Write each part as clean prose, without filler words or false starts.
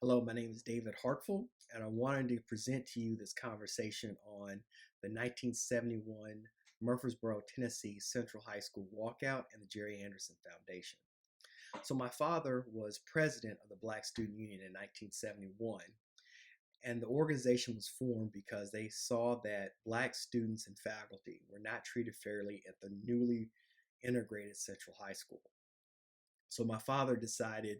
Hello, my name is David Hartful, and I wanted to present to you this conversation on the 1971 Murfreesboro, Tennessee Central High School walkout and the Jerry Anderson Foundation. So, my father was president of the Black Student Union in 1971, and the organization was formed because they saw that Black students and faculty were not treated fairly at the newly integrated Central High School. So, my father decided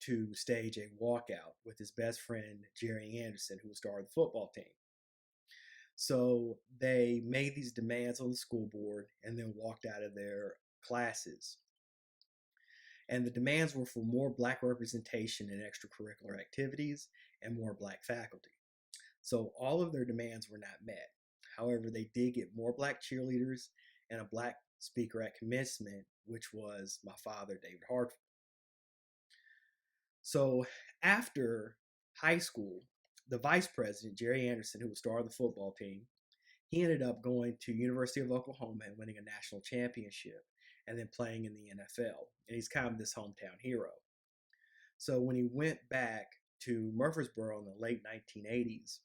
to stage a walkout with his best friend, Jerry Anderson, who was star of the football team. So they made these demands on the school board and then walked out of their classes. And the demands were for more Black representation in extracurricular activities and more Black faculty. So all of their demands were not met. However, they did get more Black cheerleaders and a Black speaker at commencement, which was my father, David Hartful. So after high school, the vice president, Jerry Anderson, who was star of the football team, he ended up going to University of Oklahoma and winning a national championship and then playing in the NFL. And he's kind of this hometown hero. So when he went back to Murfreesboro in the late 1980s,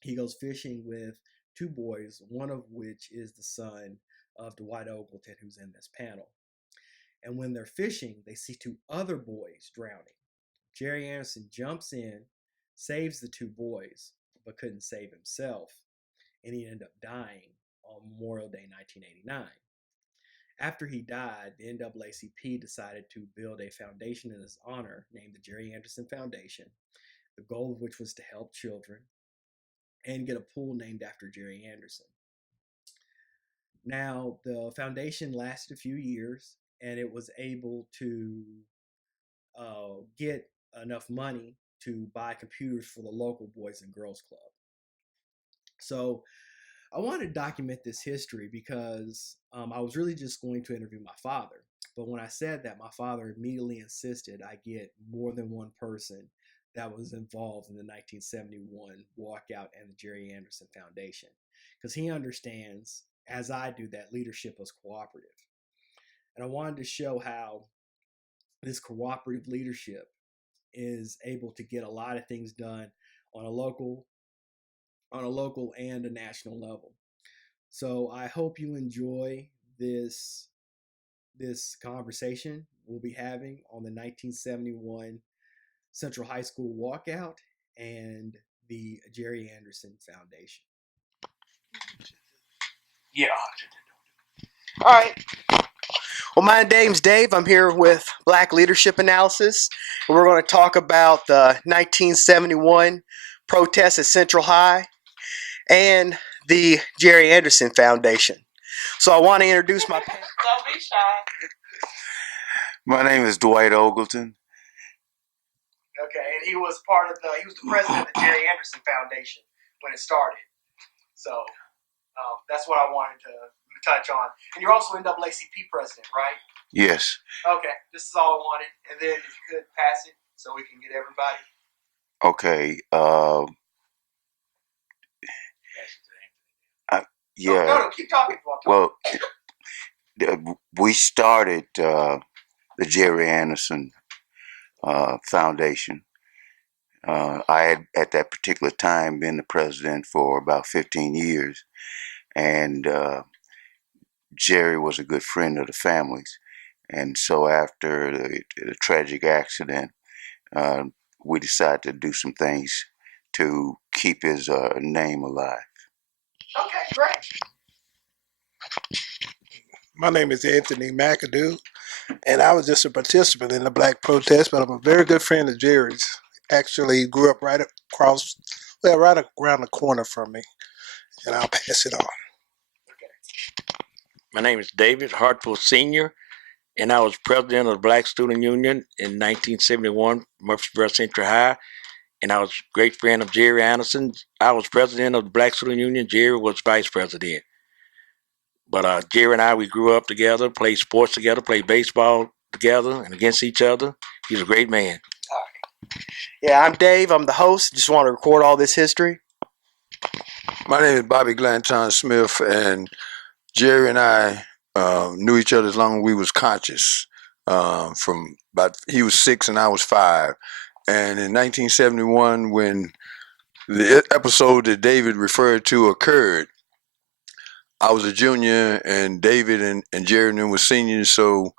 he goes fishing with two boys, one of which is the son of Dwight Ogleton, who's in this panel. And when they're fishing, they see two other boys drowning. Jerry Anderson jumps in, saves the two boys, but couldn't save himself, and he ended up dying on Memorial Day 1989. After he died, the NAACP decided to build a foundation in his honor named the Jerry Anderson Foundation, the goal of which was to help children and get a pool named after Jerry Anderson. Now, the foundation lasted a few years, and it was able to get enough money to buy computers for the local Boys and Girls Club. So I wanted to document this history because I was really just going to interview my father. But when I said that, my father immediately insisted I get more than one person that was involved in the 1971 walkout and the Jerry Anderson Foundation, because he understands, as I do, that leadership was cooperative. And I wanted to show how this cooperative leadership is able to get a lot of things done on a local and a national level. So I hope you enjoy this conversation we'll be having on the 1971 Central High School walkout and the Jerry Anderson Foundation. Yeah. All right. Well, my name's Dave. I'm here with Black Leadership Analysis, and we're going to talk about the 1971 protests at Central High and the Jerry Anderson Foundation. So I want to introduce my panel. Don't be shy. My name is Dwight Ogleton. Okay, and he was the president of the Jerry Anderson Foundation when it started. So that's what I wanted to touch on. And you're also NAACP president, right? Yes. Okay, this is all I wanted. And then if you could pass it so we can get everybody. Okay. Yeah. No, keep talking. Well, we started the Jerry Anderson Foundation. I had at that particular time been the president for about 15 years, and Jerry was a good friend of the families. And so after the tragic accident, we decided to do some things to keep his name alive. Okay, great. My name is Anthony McAdoo, and I was just a participant in the Black protest, but I'm a very good friend of Jerry's. Actually, grew up right around the corner from me, and I'll pass it on. My name is David Hartful Sr., and I was president of the Black Student Union in 1971, Murfreesboro Central High, and I was a great friend of Jerry Anderson. I was president of the Black Student Union. Jerry was vice president. But Jerry and I, we grew up together, played sports together, played baseball together and against each other. He's a great man. All right. Yeah, I'm Dave. I'm the host. Just want to record all this history. My name is Bobby Glanton Smith, and Jerry and I knew each other as long as we was conscious. From about he was 6 and I was 5, And in 1971, when the episode that David referred to occurred, I was a junior and David and Jerry and them were seniors. So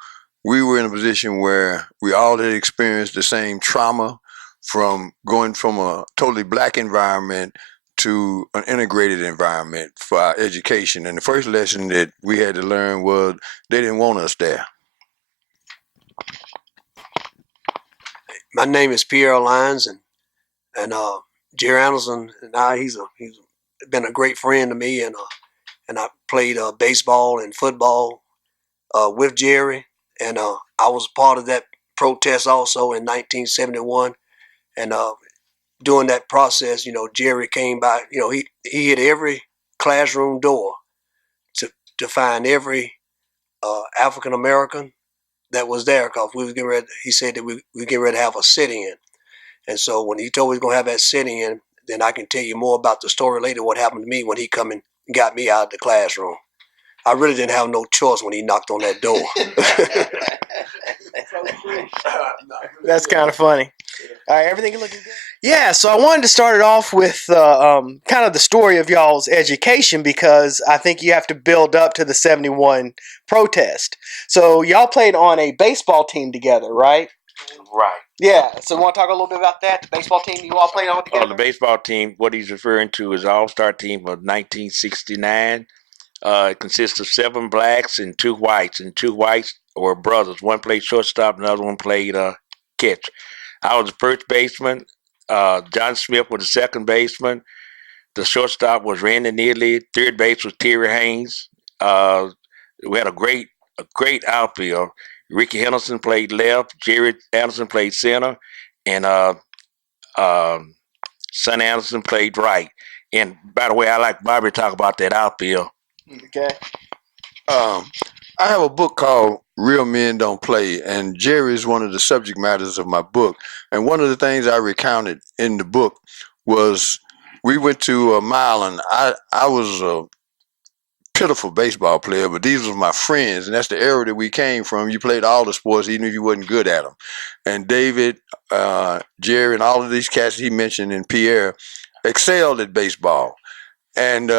we were in a position where we all had experienced the same trauma from going from a totally black environment to an integrated environment for our education. And the first lesson that we had to learn was they didn't want us there. My name is Pierre Lyons, and Jerry Anderson and he's been a great friend to me, and I played baseball and football with Jerry, and I was part of that protest also in 1971, and during that process, Jerry came by, he hit every classroom door to find every African American that was there, because we was getting ready. He said that we getting ready to have a sit-in. And so when he told me he was going to have that sit-in, then I can tell you more about the story later, what happened to me when he come and got me out of the classroom. I really didn't have no choice when he knocked on that door. That's kind of funny. All right, everything looking good? Yeah, so I wanted to start it off with kind of the story of y'all's education, because I think you have to build up to the 71 protest. So y'all played on a baseball team together, right? Right. Yeah, so we want to talk a little bit about that, the baseball team you all played on together? The baseball team, what he's referring to is All-Star team of 1969. It consists of 7 blacks and 2 whites, and 2 whites were brothers. One played shortstop, another one played catch. I was the first baseman. John Smith was the second baseman. The shortstop was Randy Neely. Third base was Terry Haynes. We had a great outfield. Ricky Henderson played left. Jerry Anderson played center, and Sonny Anderson played right. And by the way, I like Bobby to talk about that outfield. Okay. I have a book called Real Men Don't Play, and Jerry is one of the subject matters of my book. And one of the things I recounted in the book was we went to Milan. I was a pitiful baseball player, but these were my friends, and that's the era that we came from. You played all the sports, even if you wasn't good at them. And David, Jerry, and all of these cats he mentioned, and Pierre, excelled at baseball. And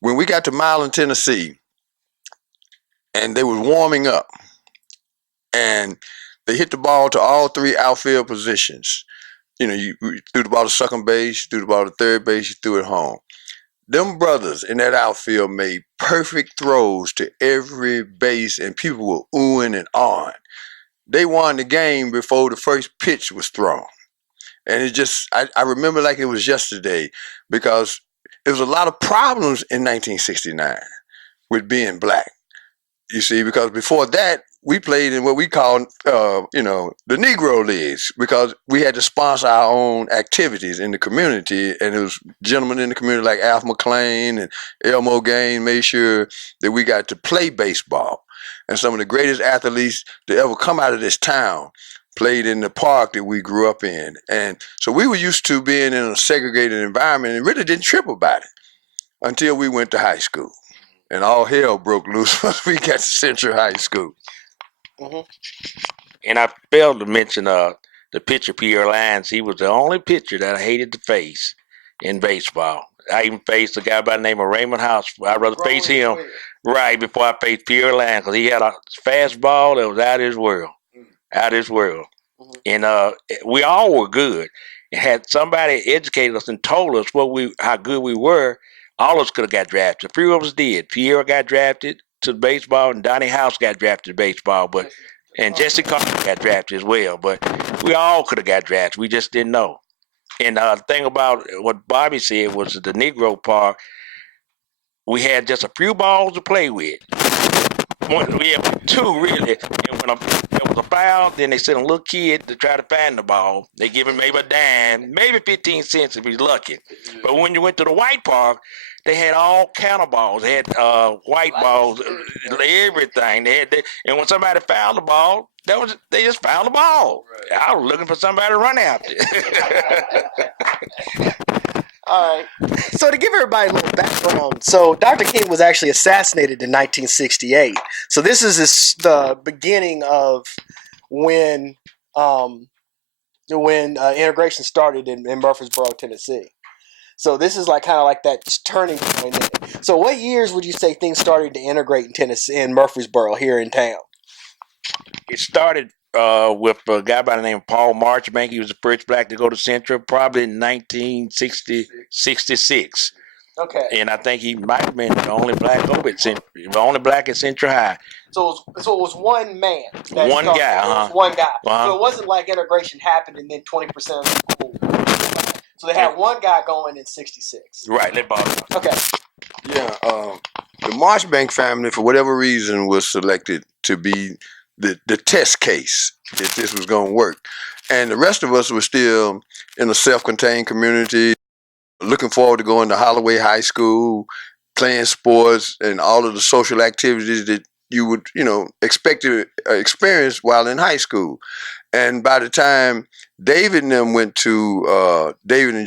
when we got to Milan, Tennessee, and they was warming up, and they hit the ball to all 3 outfield positions. You threw the ball to second base, threw the ball to third base, you threw it home. Them brothers in that outfield made perfect throws to every base, and people were oohing and ahhing. They won the game before the first pitch was thrown. And it just, I remember like it was yesterday, because there was a lot of problems in 1969 with being black. You see, because before that, we played in what we call, the Negro Leagues, because we had to sponsor our own activities in the community. And it was gentlemen in the community like Alf McClain and Elmo Gaines made sure that we got to play baseball. And some of the greatest athletes to ever come out of this town played in the park that we grew up in. And so we were used to being in a segregated environment and really didn't trip about it until we went to high school. And all hell broke loose once we got to Central High School. Mm-hmm. And I failed to mention the pitcher Pierre Lyons. He was the only pitcher that I hated to face in baseball. I even faced a guy by the name of Raymond House. I'd rather face him right before I faced Pierre Lyons, because he had a fastball that was out of his world. Out of his world. And we all were good. And had somebody educated us and told us how good we were, all of us could have got drafted. A few of us did. Pierre got drafted to baseball, and Donnie House got drafted to baseball, and Jesse Carter got drafted as well. But we all could have got drafted. We just didn't know. And the thing about what Bobby said was the Negro part, we had just a few balls to play with. We had 2 really. And when there was a foul, then they sent a little kid to try to find the ball. They give him maybe a dime, maybe 15 cents if he's lucky. But when you went to the white park, they had all kind of balls. They had white balls, everything. And when somebody fouled the ball, they just fouled the ball. Right. I was looking for somebody to run after. All right. So to give everybody a little background, so Dr. King was actually assassinated in 1968. So this is the beginning of when when integration started in Murfreesboro, Tennessee. So this is like kind of like that turning point. So what years would you say things started to integrate in Tennessee, in Murfreesboro, here in town? It started with a guy by the name of Paul Marchbank. He was the first black to go to Central, probably in 1966. Okay. And I think he might have been the only black over at Central, the only black at Central High. So it was one man. One guy, It was one guy. Uh-huh. So it wasn't like integration happened and then 20% of the people. So they had one guy going in 66. Right, they bought it. Okay. Yeah, the Marchbank family, for whatever reason, was selected to be the test case if this was going to work. And the rest of us were still in a self-contained community, looking forward to going to Holloway High School, playing sports, and all of the social activities that you would, expect to experience while in high school. And by the time David and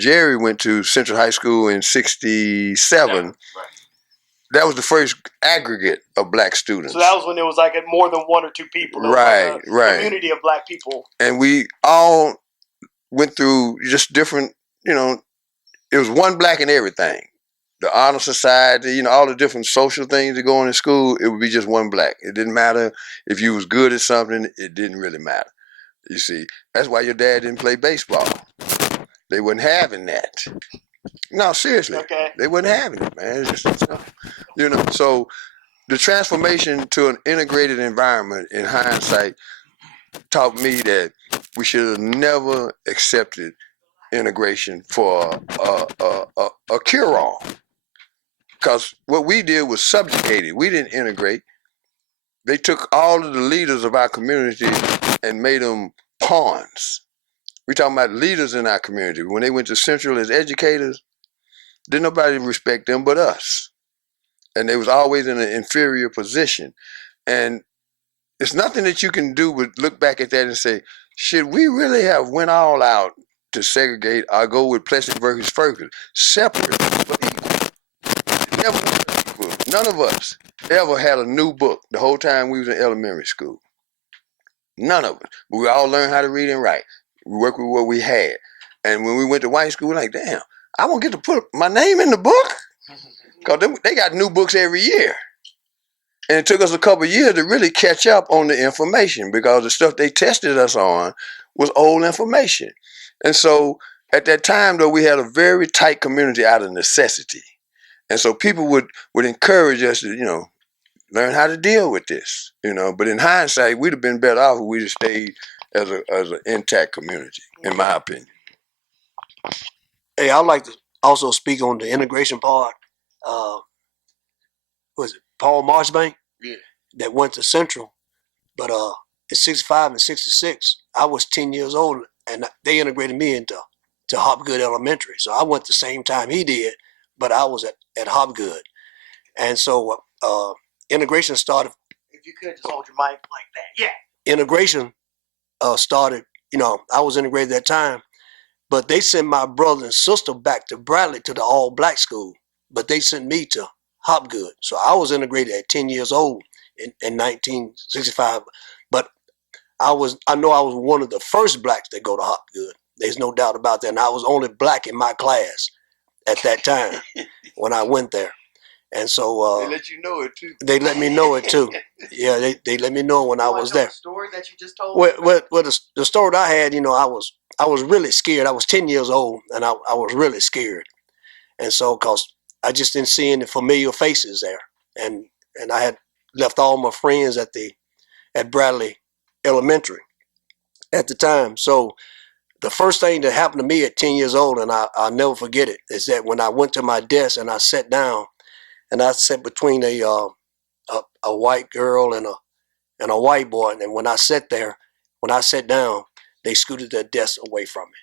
Jerry went to Central High School in 67, Right. that was the first aggregate of black students. So that was when it was like more than one or two people. Right, like right. Community of black people. And we all went through just different, it was one black in everything. The honor society, all the different social things that go on in school, it would be just one black. It didn't matter if you was good at something, it didn't really matter. You see, that's why your dad didn't play baseball. They wasn't having that. No, seriously. Okay. They wasn't having it, man. It's just, so the transformation to an integrated environment in hindsight taught me that we should have never accepted integration for a cure-all. Because what we did was subjugated. We didn't integrate. They took all of the leaders of our community and made them pawns. We're talking about leaders in our community. When they went to Central as educators, didn't nobody respect them but us. And they was always in an inferior position. And it's nothing that you can do but look back at that and say, should we really have went all out to segregate or go with Plessy versus Ferguson? Separate but equal. Never equal. None of us ever had a new book the whole time we was in elementary school. None of us. But we all learned how to read and write. We worked with what we had. And when we went to white school, we're like, damn, I won't get to put my name in the book? Because they got new books every year. And it took us a couple of years to really catch up on the information because the stuff they tested us on was old information. And so at that time, though, we had a very tight community out of necessity. And so people would encourage us to, learn how to deal with this, But in hindsight, we'd have been better off if we'd have stayed as an intact community, in my opinion. Hey, I'd like to also speak on the integration part. Was it Paul Marchbank? Yeah. That went to Central. But in 65 and 66, I was 10 years old, and they integrated me into Hopgood Elementary. So I went the same time he did, but I was at Hopgood. And so integration started. If you could just hold your mic like that. Yeah. Integration started, I was integrated at that time, but they sent my brother and sister back to Bradley to the all-black school, but they sent me to Hopgood. So I was integrated at 10 years old in 1965, but I know I was one of the first blacks that go to Hopgood. There's no doubt about that. And I was only black in my class at that time when I went there. And so they let you know it too. They let me know it too. Yeah, they let me know when I was there. The story that you just told. Well, the story that I had, I was really scared. I was 10 years old, and I was really scared. And so, cause I just didn't see any familiar faces there, and I had left all my friends at Bradley Elementary at the time. So the first thing that happened to me at 10 years old, and I'll never forget it, is that when I went to my desk and I sat down, and I sat between a white girl and a white boy, and when I sat down, they scooted their desk away from me.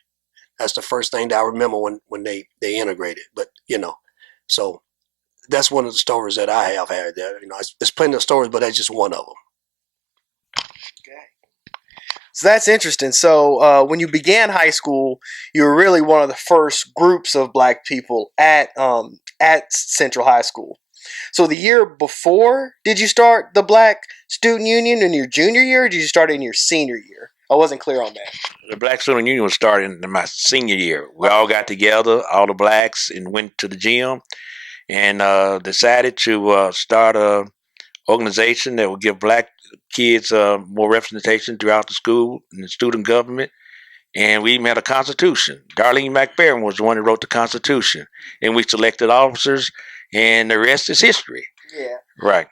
That's the first thing that I remember when they integrated. But so that's one of the stories that I have had there. There's plenty of stories, but that's just one of them. So that's interesting. So when you began high school, you were really one of the first groups of black people at Central High School. So the year before, did you start the Black Student Union in your junior year, or did you start in your senior year I wasn't clear on that. The Black Student Union was started in my senior year. We all got together, all the blacks, and went to the gym and decided to start a organization that would give black kids more representation throughout the school and the student government. And we even had a constitution. Darlene McFerrin was the one who wrote the constitution, and we selected officers, and the rest is history. Yeah. Right.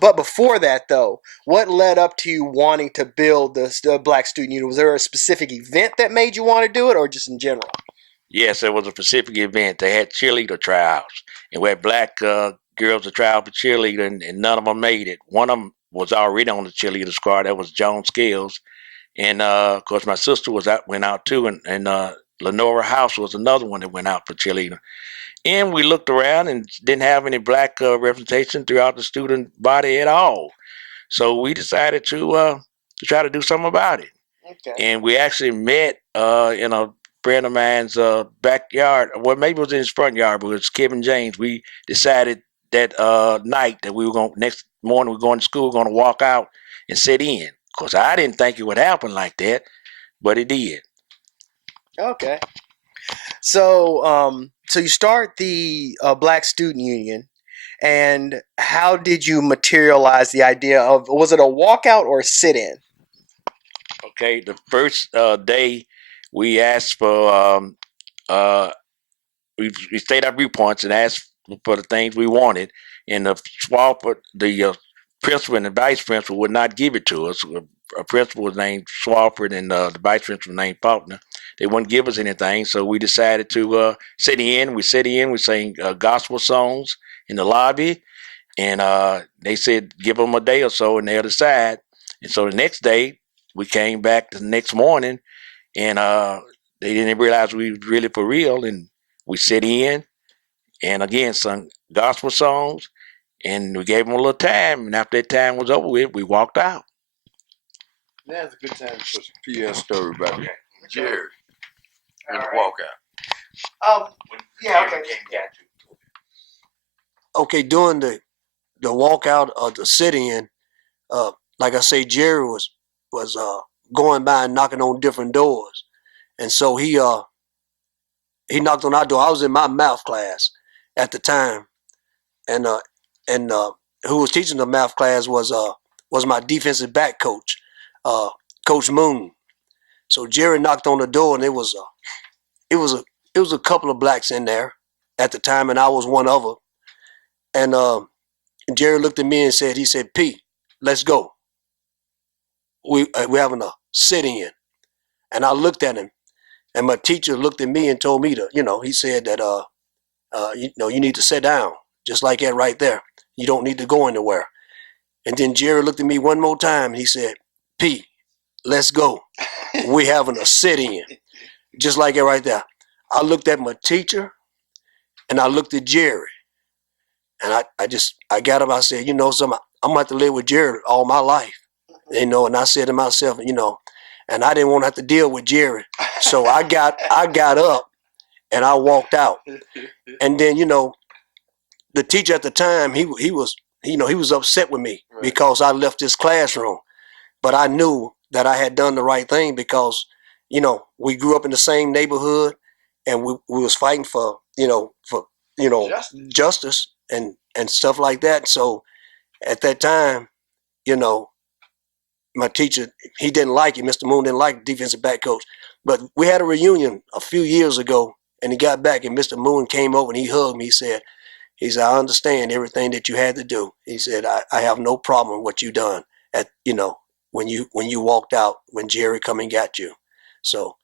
But before that, though, what led up to you wanting to build the Black Student Union? Was there a specific event that made you want to do it, or just in general? Yes, there was a specific event. They had cheerleader tryouts, and we had black girls to try out for cheerleader, and none of them made it. One of them was already on the cheerleader squad. That was Joan Scales, and of course my sister went out too, and Lenora House was another one that went out for cheerleader. And we looked around and didn't have any black representation throughout the student body at all. So we decided to try to do something about it. Okay. And we actually met in a friend of mine's backyard. Well, maybe it was in his front yard, but it was Kevin James. We decided that night that we were going, next morning we were going to school, going to walk out and sit in. Of course, I didn't think it would happen like that, but it did. Okay. So, so you start the Black Student Union, and how did you materialize the idea of? Was it a walkout or a sit-in? Okay, the first day we asked for, we stayed at viewpoints and asked for the things we wanted, and the principal and the vice principal would not give it to us. A principal was named Swafford, and the vice principal was named Faulkner. They wouldn't give us anything, so we decided to sit in. We sit in. We sang gospel songs in the lobby, and they said give them a day or so, and they'll decide. And so the next day, we came back the next morning, and they didn't realize we were really for real, and we sit in, and again sung gospel songs, and we gave them a little time, and after that time was over with, we walked out. Now's a good time to put some PS story about Jerry and the walkout. Yeah. Okay. Okay, during the walkout or the sit-in, like I say, Jerry was going by and knocking on different doors, and so he knocked on our door. I was in my math class at the time, and who was teaching the math class was my defensive back coach, Coach Moon. So Jerry knocked on the door, and it was a couple of blacks in there at the time, and I was one of them. And Jerry looked at me and said, "P, let's go. We're having a sit-in." And I looked at him, and my teacher looked at me and told me to, he said that, you need to sit down, just like that right there. You don't need to go anywhere. And then Jerry looked at me one more time, and he said, "P, let's go. We're having a sit-in," just like that right there. I looked at my teacher, and I looked at Jerry, and I got up. I said, something, I'm going to have to live with Jerry all my life, and I said to myself, and I didn't want to have to deal with Jerry, so I got up and I walked out. And then the teacher at the time, he was upset with me because I left his classroom, but I knew that I had done the right thing because we grew up in the same neighborhood, and we was fighting for justice and stuff like that. So at that time, my teacher, he didn't like it. Mr. Moon didn't like the defensive back coach. But we had a reunion a few years ago, and he got back, and Mr. Moon came over and he hugged me. He said, "I understand everything that you had to do." He said, I have no problem with what you done at, when you walked out, when Jerry come and got you. So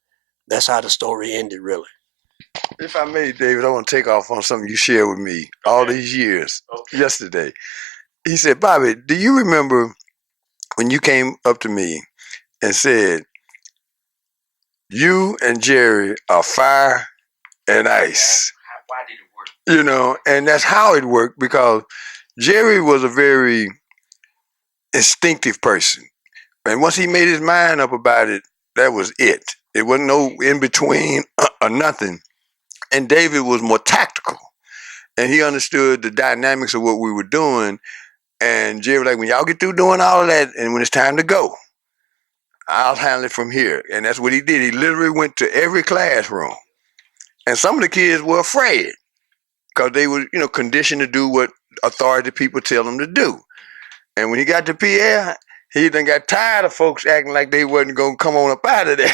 that's how the story ended, really. If I may, David, I want to take off on something you shared with me all these years, yesterday. He said, "Bobby, do you remember when you came up to me and said, you and Jerry are fire and ice?" Why did it work? And that's how it worked, because Jerry was a very instinctive person. And once he made his mind up about it, that was it. It wasn't no in between or nothing. And David was more tactical, and he understood the dynamics of what we were doing. And Jerry was like, when y'all get through doing all of that, and when it's time to go, I'll handle it from here. And that's what he did. He literally went to every classroom. And some of the kids were afraid because they were, conditioned to do what authority people tell them to do. And when he got to Pierre, he done got tired of folks acting like they wasn't going to come on up out of there.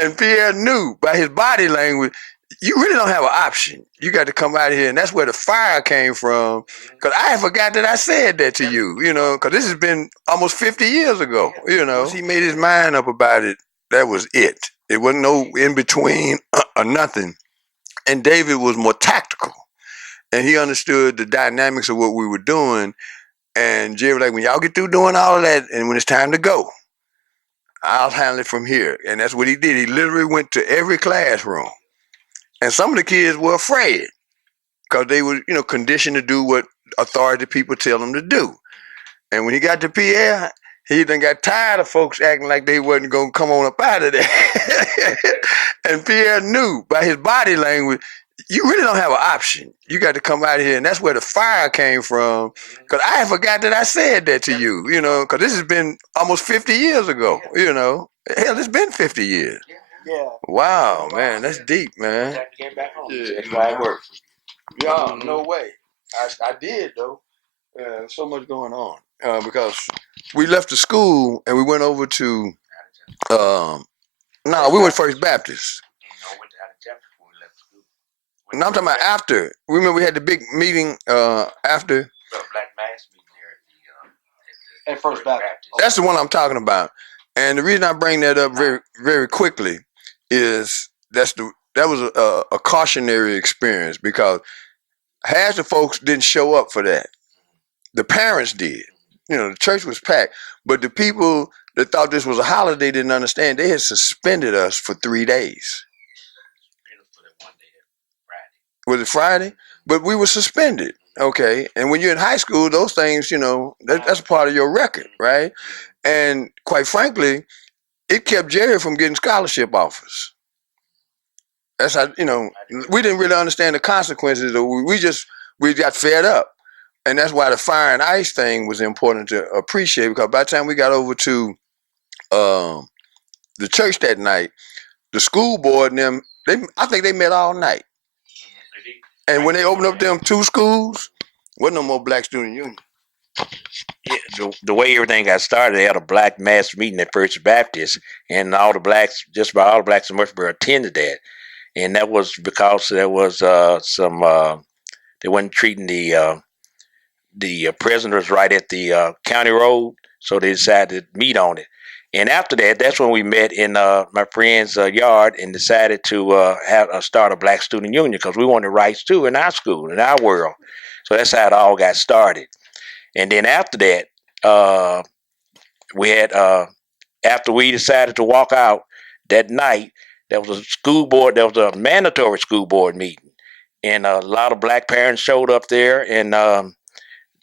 And Pierre knew by his body language, you really don't have an option. You got to come out of here. And that's where the fire came from. Because I forgot that I said that to you, because this has been almost 50 years ago, Once he made his mind up about it, that was it. It wasn't no in between or nothing. And David was more tactical. And he understood the dynamics of what we were doing. And Jerry was like, when y'all get through doing all of that, and when it's time to go, I'll handle it from here. And that's what he did. He literally went to every classroom. And some of the kids were afraid because they were, conditioned to do what authority people tell them to do. And when he got to Pierre, he done got tired of folks acting like they wasn't going to come on up out of there. And Pierre knew by his body language, you really don't have an option. You got to come out of here. And that's where the fire came from. Because I forgot that I said that to you, because this has been almost 50 years ago, Hell, it's been 50 years. Yeah. Wow, man, that's deep, man. That's why it works. Yeah, no way. I did, though. So much going on. Because we left the school and we went over to, we went First Baptist. No, I'm talking about after. Remember we had the big meeting after? Black mass meeting there At First Baptist. That's the one I'm talking about. And the reason I bring that up very, very quickly is that was a cautionary experience because half the folks didn't show up for that. The parents did. The church was packed. But the people that thought this was a holiday didn't understand. They had suspended us for 3 days. Was it Friday? But we were suspended. Okay. And when you're in high school, those things, that's part of your record, right? And quite frankly, it kept Jerry from getting scholarship offers. That's how, we didn't really understand the consequences. We got fed up. And that's why the fire and ice thing was important to appreciate, because by the time we got over to the church that night, the school board and them, I think they met all night. And when they opened up them 2 schools, wasn't no more Black Student Union. Yeah, the way everything got started, they had a black mass meeting at First Baptist, and just about all the blacks in Murfreesboro attended that. And that was because there was they weren't treating the prisoners right at the county road, so they decided to meet on it. And after that, that's when we met in my friend's yard and decided to start a Black Student Union because we wanted rights too in our school, in our world. So that's how it all got started. And then after that, we had after we decided to walk out that night, there was a mandatory school board meeting, and a lot of black parents showed up there, and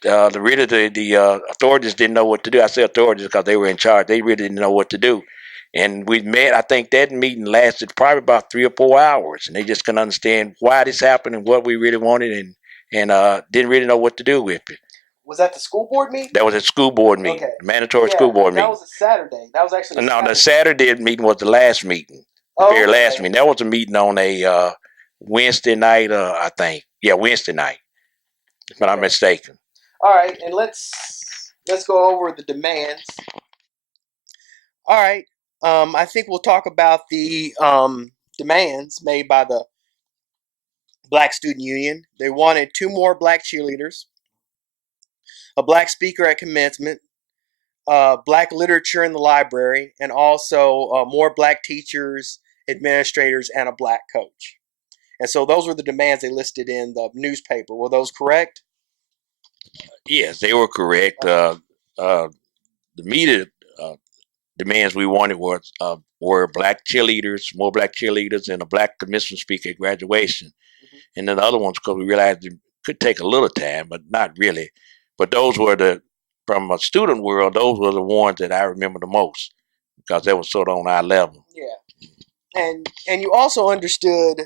the authorities didn't know what to do. I say authorities because they were in charge. They really didn't know what to do. And we met, I think that meeting lasted probably about 3 or 4 hours, and they just couldn't understand why this happened and what we really wanted, and didn't really know what to do with it. Was that the school board meeting? That was a school board meeting, okay. Mandatory school board meeting. That was a Saturday. That was actually the Saturday meeting was the last meeting. Very last meeting. That was a meeting on a Wednesday night, I think. Yeah, Wednesday night, if I'm not mistaken. All right, and let's go over the demands. All right, I think we'll talk about the demands made by the Black Student Union. They wanted 2 more black cheerleaders, a black speaker at commencement, black literature in the library, and also more black teachers, administrators, and a black coach. And so those were the demands they listed in the newspaper. Were those correct? Yes, they were correct. The immediate demands we wanted were black cheerleaders, more black cheerleaders, and a black commencement speaker at graduation. Mm-hmm. And then the other ones, because we realized it could take a little time, but not really. But those were from a student world, those were the ones that I remember the most because they were sort of on our level. Yeah, and you also understood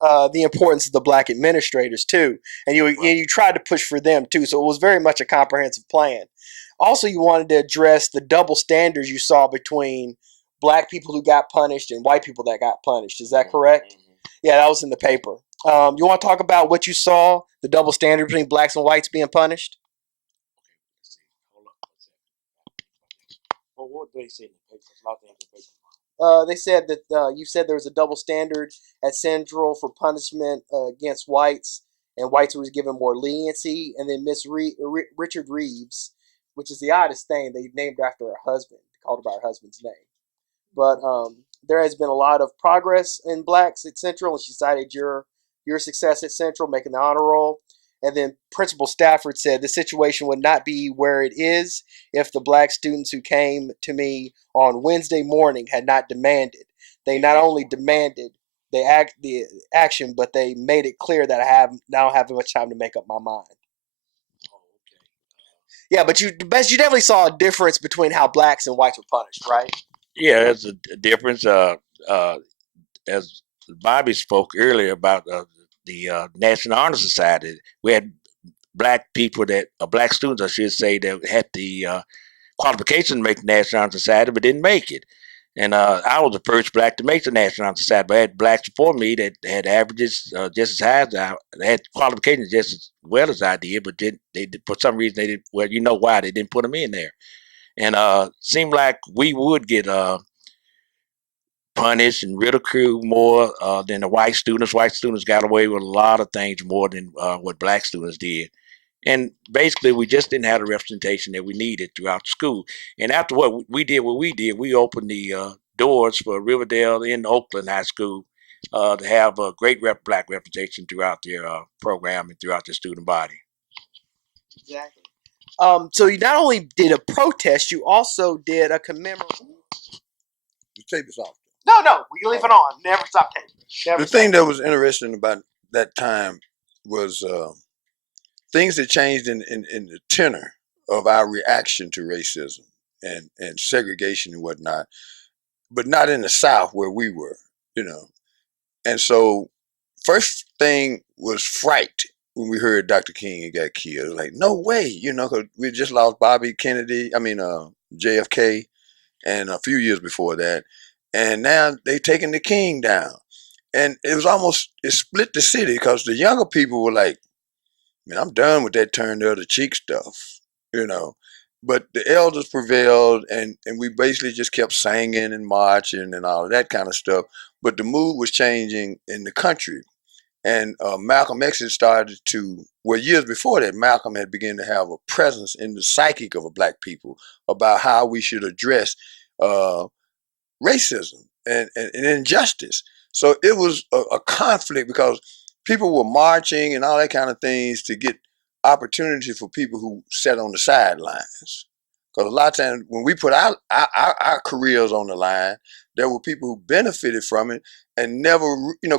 the importance of the black administrators too, and you tried to push for them too. So it was very much a comprehensive plan. Also, you wanted to address the double standards you saw between black people who got punished and white people that got punished. Is that correct? Yeah, that was in the paper. You want to talk about what you saw, the double standard between blacks and whites being punished? Well, what did they say in the paper? A lot of things in the paper. They said that you said there was a double standard at Central for punishment against whites, and whites was given more leniency. And then Richard Reeves, which is the oddest thing, they named her after her husband, called her by her husband's name. But there has been a lot of progress in blacks at Central, and she cited your success at Central, making the honor roll. And then Principal Stafford said the situation would not be where it is if the black students who came to me on Wednesday morning had not demanded. They not only demanded the action, but they made it clear that I don't have much time to make up my mind. Yeah, but you definitely saw a difference between how blacks and whites were punished, right? Yeah, there's a difference. As Bobby spoke earlier about the National Honor Society, we had black people black students, I should say, that had the qualification to make the National Honor Society, but didn't make it. And I was the first black to make the National Honor Society, but I had blacks before me that had averages just as high as I. They had qualifications just as well as I did, but for some reason they didn't. Well, you know why they didn't put them in there. And seemed like we would get punished and ridiculed more than the white students. White students got away with a lot of things more than what black students did. And basically, we just didn't have the representation that we needed throughout the school. And after what we did, we opened the doors for Riverdale and Ogleton High School to have a great black representation throughout their program and throughout the student body. Exactly. So you not only did a protest, you also did a commemoration. The tape is off. No, we can leave it on. Never stop taping. The thing that was interesting about that time was things that changed in the tenor of our reaction to racism and segregation and whatnot, but not in the South where we were, you know. And so, first thing was fright when we heard Dr. King had got killed. Like, no way, you know, because we just lost JFK, and a few years before that. And now they taking the King down. And it split the city because the younger people were like, man, I'm done with that turn the other cheek stuff, you know. But the elders prevailed, and we basically just kept singing and marching and all of that kind of stuff. But the mood was changing in the country. And Malcolm X had started years before that, Malcolm had begun to have a presence in the psychic of black people about how we should address racism and injustice. So it was a conflict because people were marching and all that kind of things to get opportunity for people who sat on the sidelines. Because a lot of times when we put our careers on the line, there were people who benefited from it and never,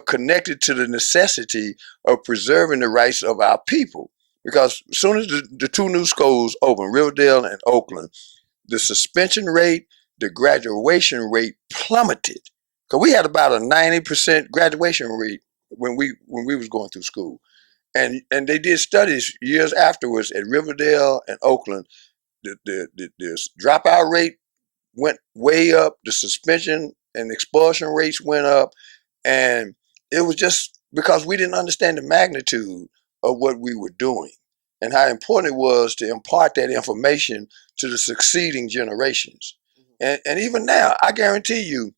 connected to the necessity of preserving the rights of our people. Because as soon as the two new schools opened, Riverdale and Ogleton, the suspension rate, the graduation rate plummeted. Because we had about a 90% graduation rate when we was going through school. And they did studies years afterwards at Riverdale and Ogleton. The dropout rate went way up, the suspension and expulsion rates went up, and it was just because we didn't understand the magnitude of what we were doing and how important it was to impart that information to the succeeding generations. And even now, I guarantee you,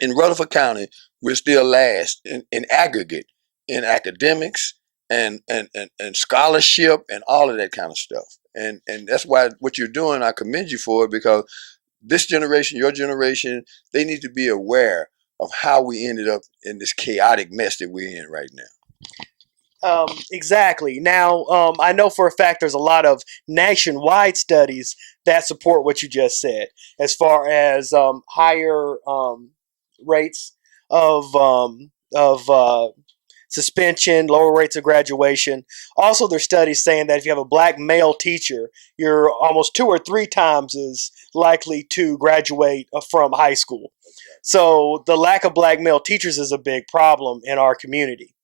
in Rutherford County, we're still last in aggregate in academics and scholarship and all of that kind of stuff. And that's why what you're doing, I commend you for it, because this generation, your generation, they need to be aware of how we ended up in this chaotic mess that we're in right now. Exactly. Now, I know for a fact there's a lot of nationwide studies that support what you just said, as far as higher rates of suspension, lower rates of graduation. Also, there's studies saying that if you have a black male teacher, you're almost 2 or 3 times as likely to graduate from high school. So the lack of black male teachers is a big problem in our community.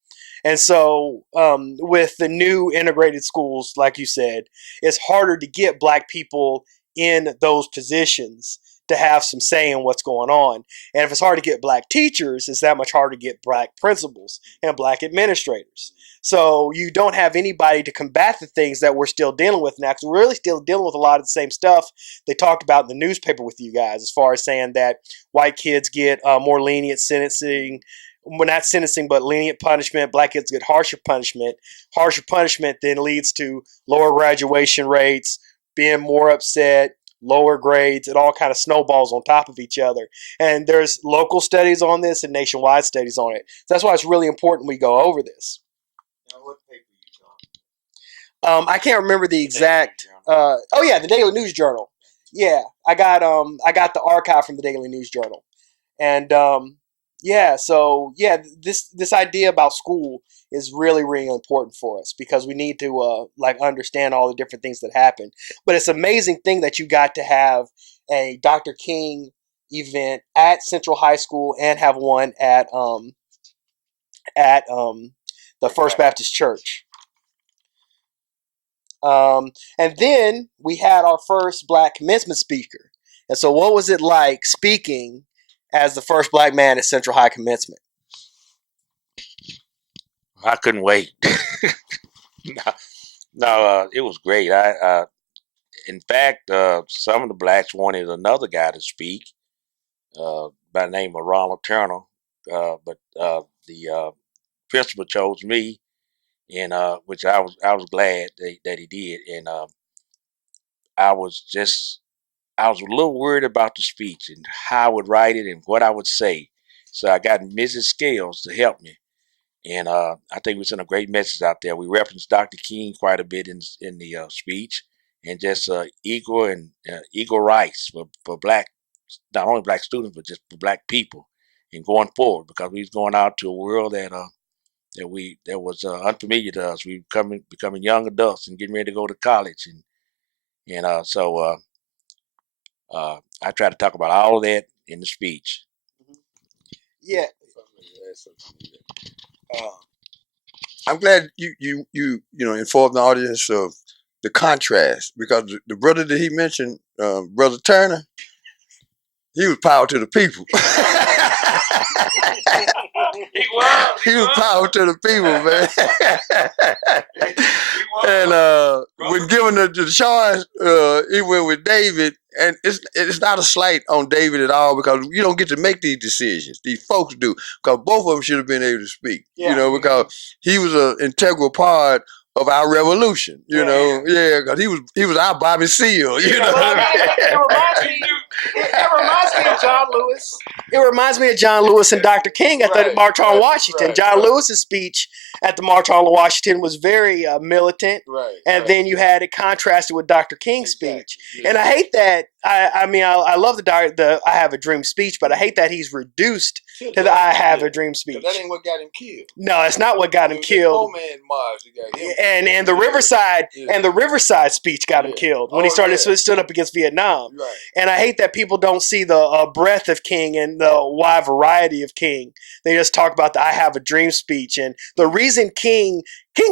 And so, with the new integrated schools, like you said, it's harder to get black people in those positions to have some say in what's going on. And if it's hard to get black teachers, it's that much harder to get black principals and black administrators. So you don't have anybody to combat the things that we're still dealing with now, because we're really still dealing with a lot of the same stuff they talked about in the newspaper with you guys, as far as saying that white kids get more lenient sentencing. Well, not sentencing, but lenient punishment. Black kids get harsher punishment. Harsher punishment then leads to lower graduation rates, being more upset, lower grades. It all kind of snowballs on top of each other. And there's local studies on this and nationwide studies on it. So that's why it's really important we go over this. Now, what paper you I can't remember the exact. Oh yeah, the Daily News Journal. Yeah, I got the archive from the Daily News Journal, and yeah, so yeah, this idea about school is really really important for us, because we need to like understand all the different things that happen. But it's an amazing thing that you got to have a Dr. King event at Central High School and have one at the First Baptist Church. And then we had our first black commencement speaker. And so what was it like speaking as the first black man at Central High commencement? I couldn't wait. No, it was great. In fact, some of the blacks wanted another guy to speak by the name of Ronald Turner, but the principal chose me, and which I was glad that he did, and I was a little worried about the speech and how I would write it and what I would say, so I got Mrs. Scales to help me. And I think we sent a great message out there. We referenced Dr. King quite a bit in the speech, and just equal rights for black, not only black students, but just for black people, and going forward, because we was going out to a world that was unfamiliar to us. We becoming young adults and getting ready to go to college, and so I try to talk about all of that in the speech. Yeah. I'm glad you informed the audience of the contrast, because the brother that he mentioned, Brother Turner, he was power to the people. He was power to the people, man. And when given the choice, he went with David. And it's not a slight on David at all, because you don't get to make these decisions. These folks do, because both of them should have been able to speak. Yeah. Because he was an integral part of our revolution. Because he was our Bobby Seale. It reminds me of John Lewis. It reminds me of John Lewis and Dr. King at the March on Washington. John Lewis's speech at the March on Washington was very militant, and then you had it contrasted with Dr. King's speech. Yeah. And I hate that. I love the I Have a Dream speech, but I hate that he's reduced to the I Have a Dream speech. That ain't what got him killed. No, it's not what got him killed. And the Riverside speech got him killed when he stood up against Vietnam. Right. And I hate that people don't see the breadth of King and the wide variety of King. They just talk about the I Have a Dream speech. And the reason King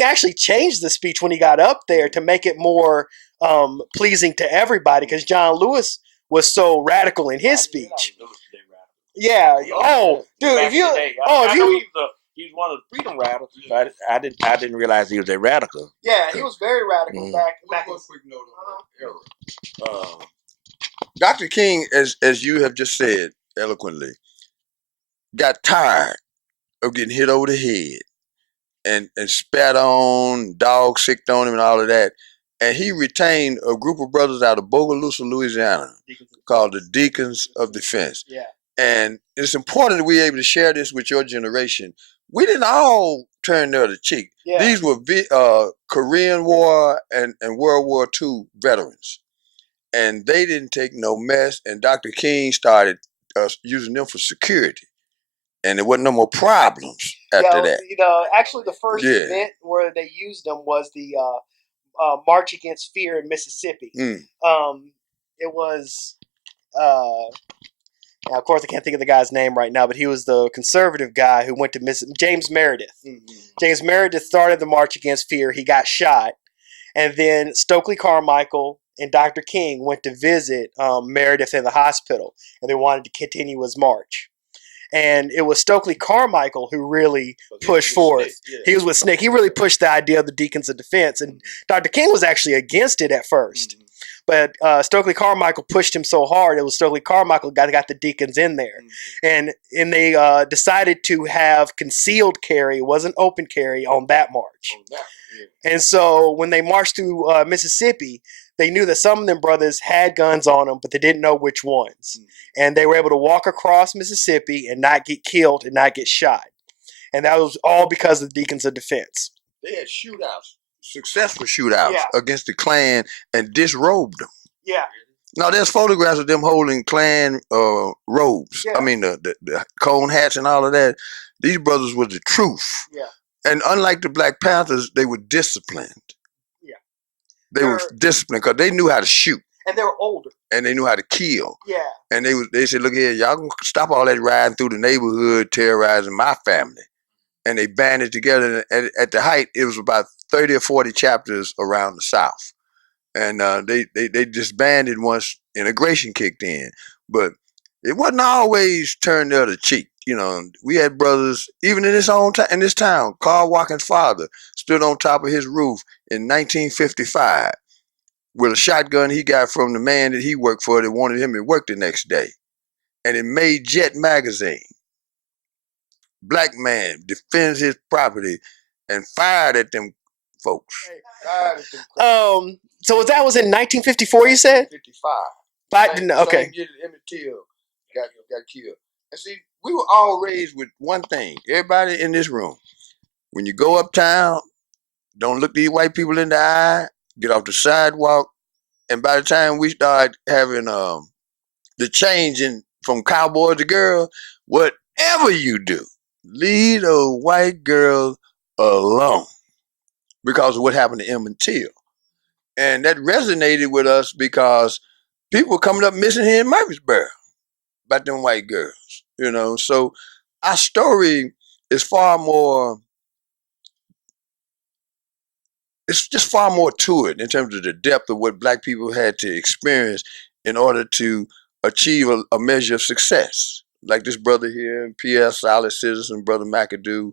actually changed the speech when he got up there to make it more pleasing to everybody, because John Lewis was so radical in his speech. Yeah. Oh, dude, He's one of the freedom radicals. I didn't realize he was a radical. Yeah, he was very radical back. One quick note on that. Dr. King, as you have just said eloquently, got tired of getting hit over the head and spat on, dog sicked on him and all of that. And he retained a group of brothers out of Bogalusa, Louisiana, called the Deacons of Defense. Yeah. And it's important that we're able to share this with your generation. We didn't all turn the other cheek. Yeah. These were Korean War and World War II veterans. And they didn't take no mess. And Dr. King started using them for security. And there wasn't no more problems after that. Actually, the first event where they used them was the March Against Fear in Mississippi. It was, Now, of course, I can't think of the guy's name right now, but he was the conservative guy who went to James Meredith. Mm-hmm. James Meredith started the march against fear. He got shot. And then Stokely Carmichael and Dr. King went to visit Meredith in the hospital, and they wanted to continue his march. And it was Stokely Carmichael who really pushed forth. Yeah. He was with SNCC. He really pushed the idea of the Deacons of Defense. And Dr. King was actually against it at first. Mm-hmm. But Stokely Carmichael pushed him so hard, it was Stokely Carmichael got the Deacons in there. Mm-hmm. And they decided to have concealed carry, it wasn't open carry, on that march. Oh, yeah. And so when they marched through Mississippi, they knew that some of them brothers had guns on them, but they didn't know which ones. Mm-hmm. And they were able to walk across Mississippi and not get killed and not get shot. And that was all because of the Deacons of Defense. They had shootouts, successful shootouts against the Klan and disrobed them. Yeah. Now, there's photographs of them holding Klan robes. Yeah. I mean, the cone hats and all of that. These brothers were the truth. Yeah. And unlike the Black Panthers, they were disciplined. Yeah. They were disciplined because they knew how to shoot. And they were older. And they knew how to kill. Yeah. And they said, look here, y'all can stop all that riding through the neighborhood, terrorizing my family. And they banded together. And at the height, it was about 30 or 40 chapters around the South. And they disbanded once integration kicked in. But it wasn't always turned the other cheek. You know, we had brothers, even in this town. Carl Walken's father stood on top of his roof in 1955 with a shotgun he got from the man that he worked for that wanted him to work the next day. And it made Jet magazine. Black man defends his property and fired at them folks. So that was in 1954, you said? 55. Okay. Same year that Emmett Till got killed. And see, we were all raised with one thing. Everybody in this room, when you go uptown, don't look these white people in the eye, get off the sidewalk, and by the time we start having the changing from cowboy to girl, whatever you do, leave a white girl alone because of what happened to Emmett Till. And that resonated with us because people were coming up missing here in Murfreesboro about them white girls, you know. So our story is far more, it's just far more to it in terms of the depth of what Black people had to experience in order to achieve a measure of success. Like this brother here, P.S. Solid Citizen, Brother McAdoo.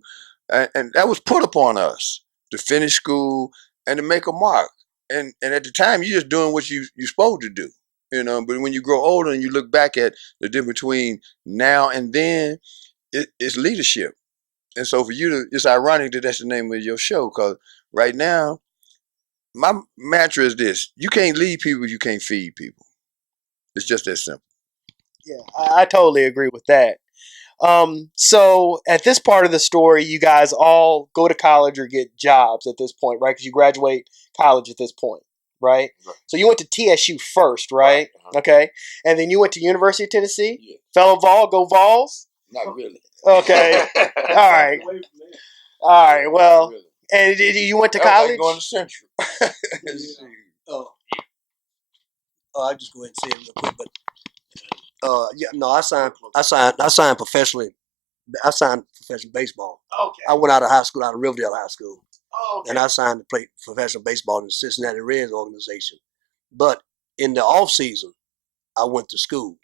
And that was put upon us to finish school and to make a mark. And at the time, you're just doing what you're supposed to do, you know. But when you grow older and you look back at the difference between now and then, it's leadership. And so for you it's ironic that that's the name of your show, because right now, my mantra is this: you can't lead people, you can't feed people. It's just that simple. Yeah, I totally agree with that. So at this part of the story, you guys all go to college or get jobs at this point, right? Because you graduate college at this point, right? So you went to TSU first, right? Uh-huh. Okay. And then you went to University of Tennessee? Yeah. Fellow Vol, go Vols? Not really. Okay. All right. All right. Well, really. And you went to college? Like going to Central. I just go ahead and say it real quick, but I signed professionally. I signed professional baseball. Okay. I went out of Riverdale High School. Oh, okay. And I signed to play professional baseball in the Cincinnati Reds organization. But in the off season, I went to school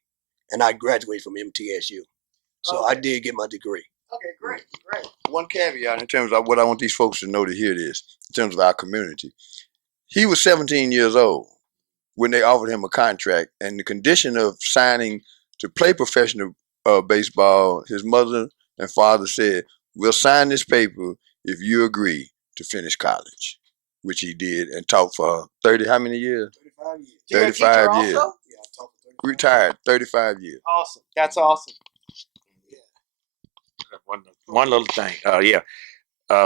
and I graduated from MTSU. So I did get my degree. Okay, great. One caveat in terms of what I want these folks to know to hear this, in terms of our community. He was 17 years old when they offered him a contract, and the condition of signing to play professional baseball, his mother and father said, we'll sign this paper if you agree to finish college, which he did and taught for 30, how many years? 35 years. Also? Yeah, I taught for 35 retired, 35 years. Awesome. That's awesome. One little thing.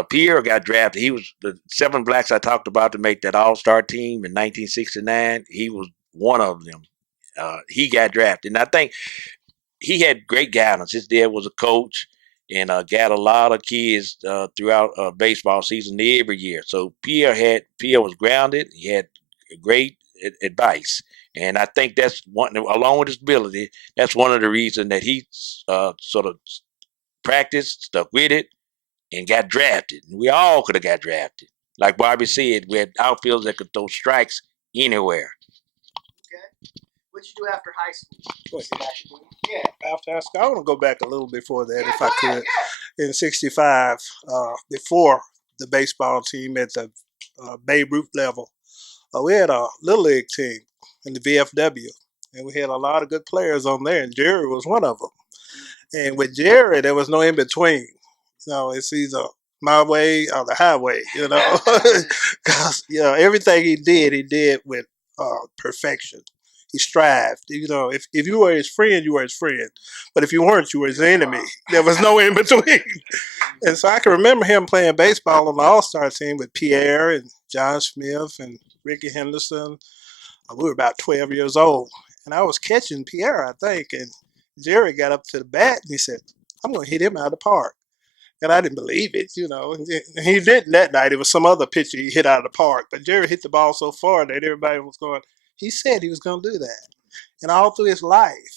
Pierre got drafted. He was the 7 blacks I talked about to make that all-star team in 1969. He was one of them. He got drafted. And I think he had great guidance. His dad was a coach and got a lot of kids throughout baseball season every year. So Pierre was grounded. He had great advice. And I think that's one, along with his ability, that's one of the reasons that he sort of practiced, stuck with it, and got drafted. We all could have got drafted. Like Bobby said, we had outfielders that could throw strikes anywhere. Okay. What'd you do after high school? Yeah, after high school, I want to go back a little before that, if I could. In '65, before the baseball team at the Babe Ruth level, we had a little league team in the VFW, and we had a lot of good players on there, and Jerry was one of them. And with Jerry, there was no in between. You know, it's either my way or the highway. You know, because everything he did with perfection. He strived. You know, if you were his friend, you were his friend. But if you weren't, you were his enemy. There was no in between. And so I can remember him playing baseball on the All-Star team with Pierre and John Smith and Ricky Henderson. We were about 12 years old. And I was catching Pierre, I think. And Jerry got up to the bat and he said, I'm going to hit him out of the park. And I didn't believe it, And he didn't that night. It was some other pitcher he hit out of the park. But Jerry hit the ball so far that everybody was going, he said he was going to do that. And all through his life,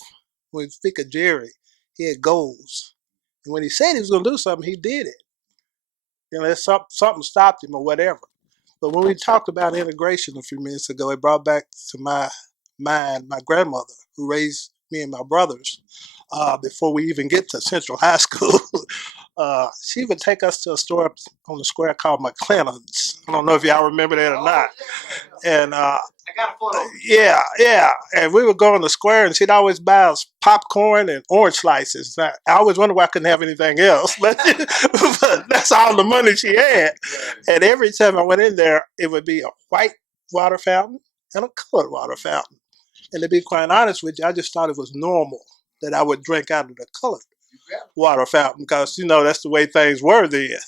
when you think of Jerry, he had goals. And when he said he was going to do something, he did it. Something stopped him or whatever. But when we talked about integration a few minutes ago, it brought back to my mind my grandmother, who raised me and my brothers before we even get to Central High School. She would take us to a store up on the square called McClellan's. I don't know if y'all remember that or not. And I got a photo. yeah. And we would go in the square, and she'd always buy us popcorn and orange slices. I always wondered why I couldn't have anything else, but that's all the money she had. And every time I went in there, it would be a white water fountain and a colored water fountain. And to be quite honest with you, I just thought it was normal that I would drink out of the colored water fountain because, that's the way things were then.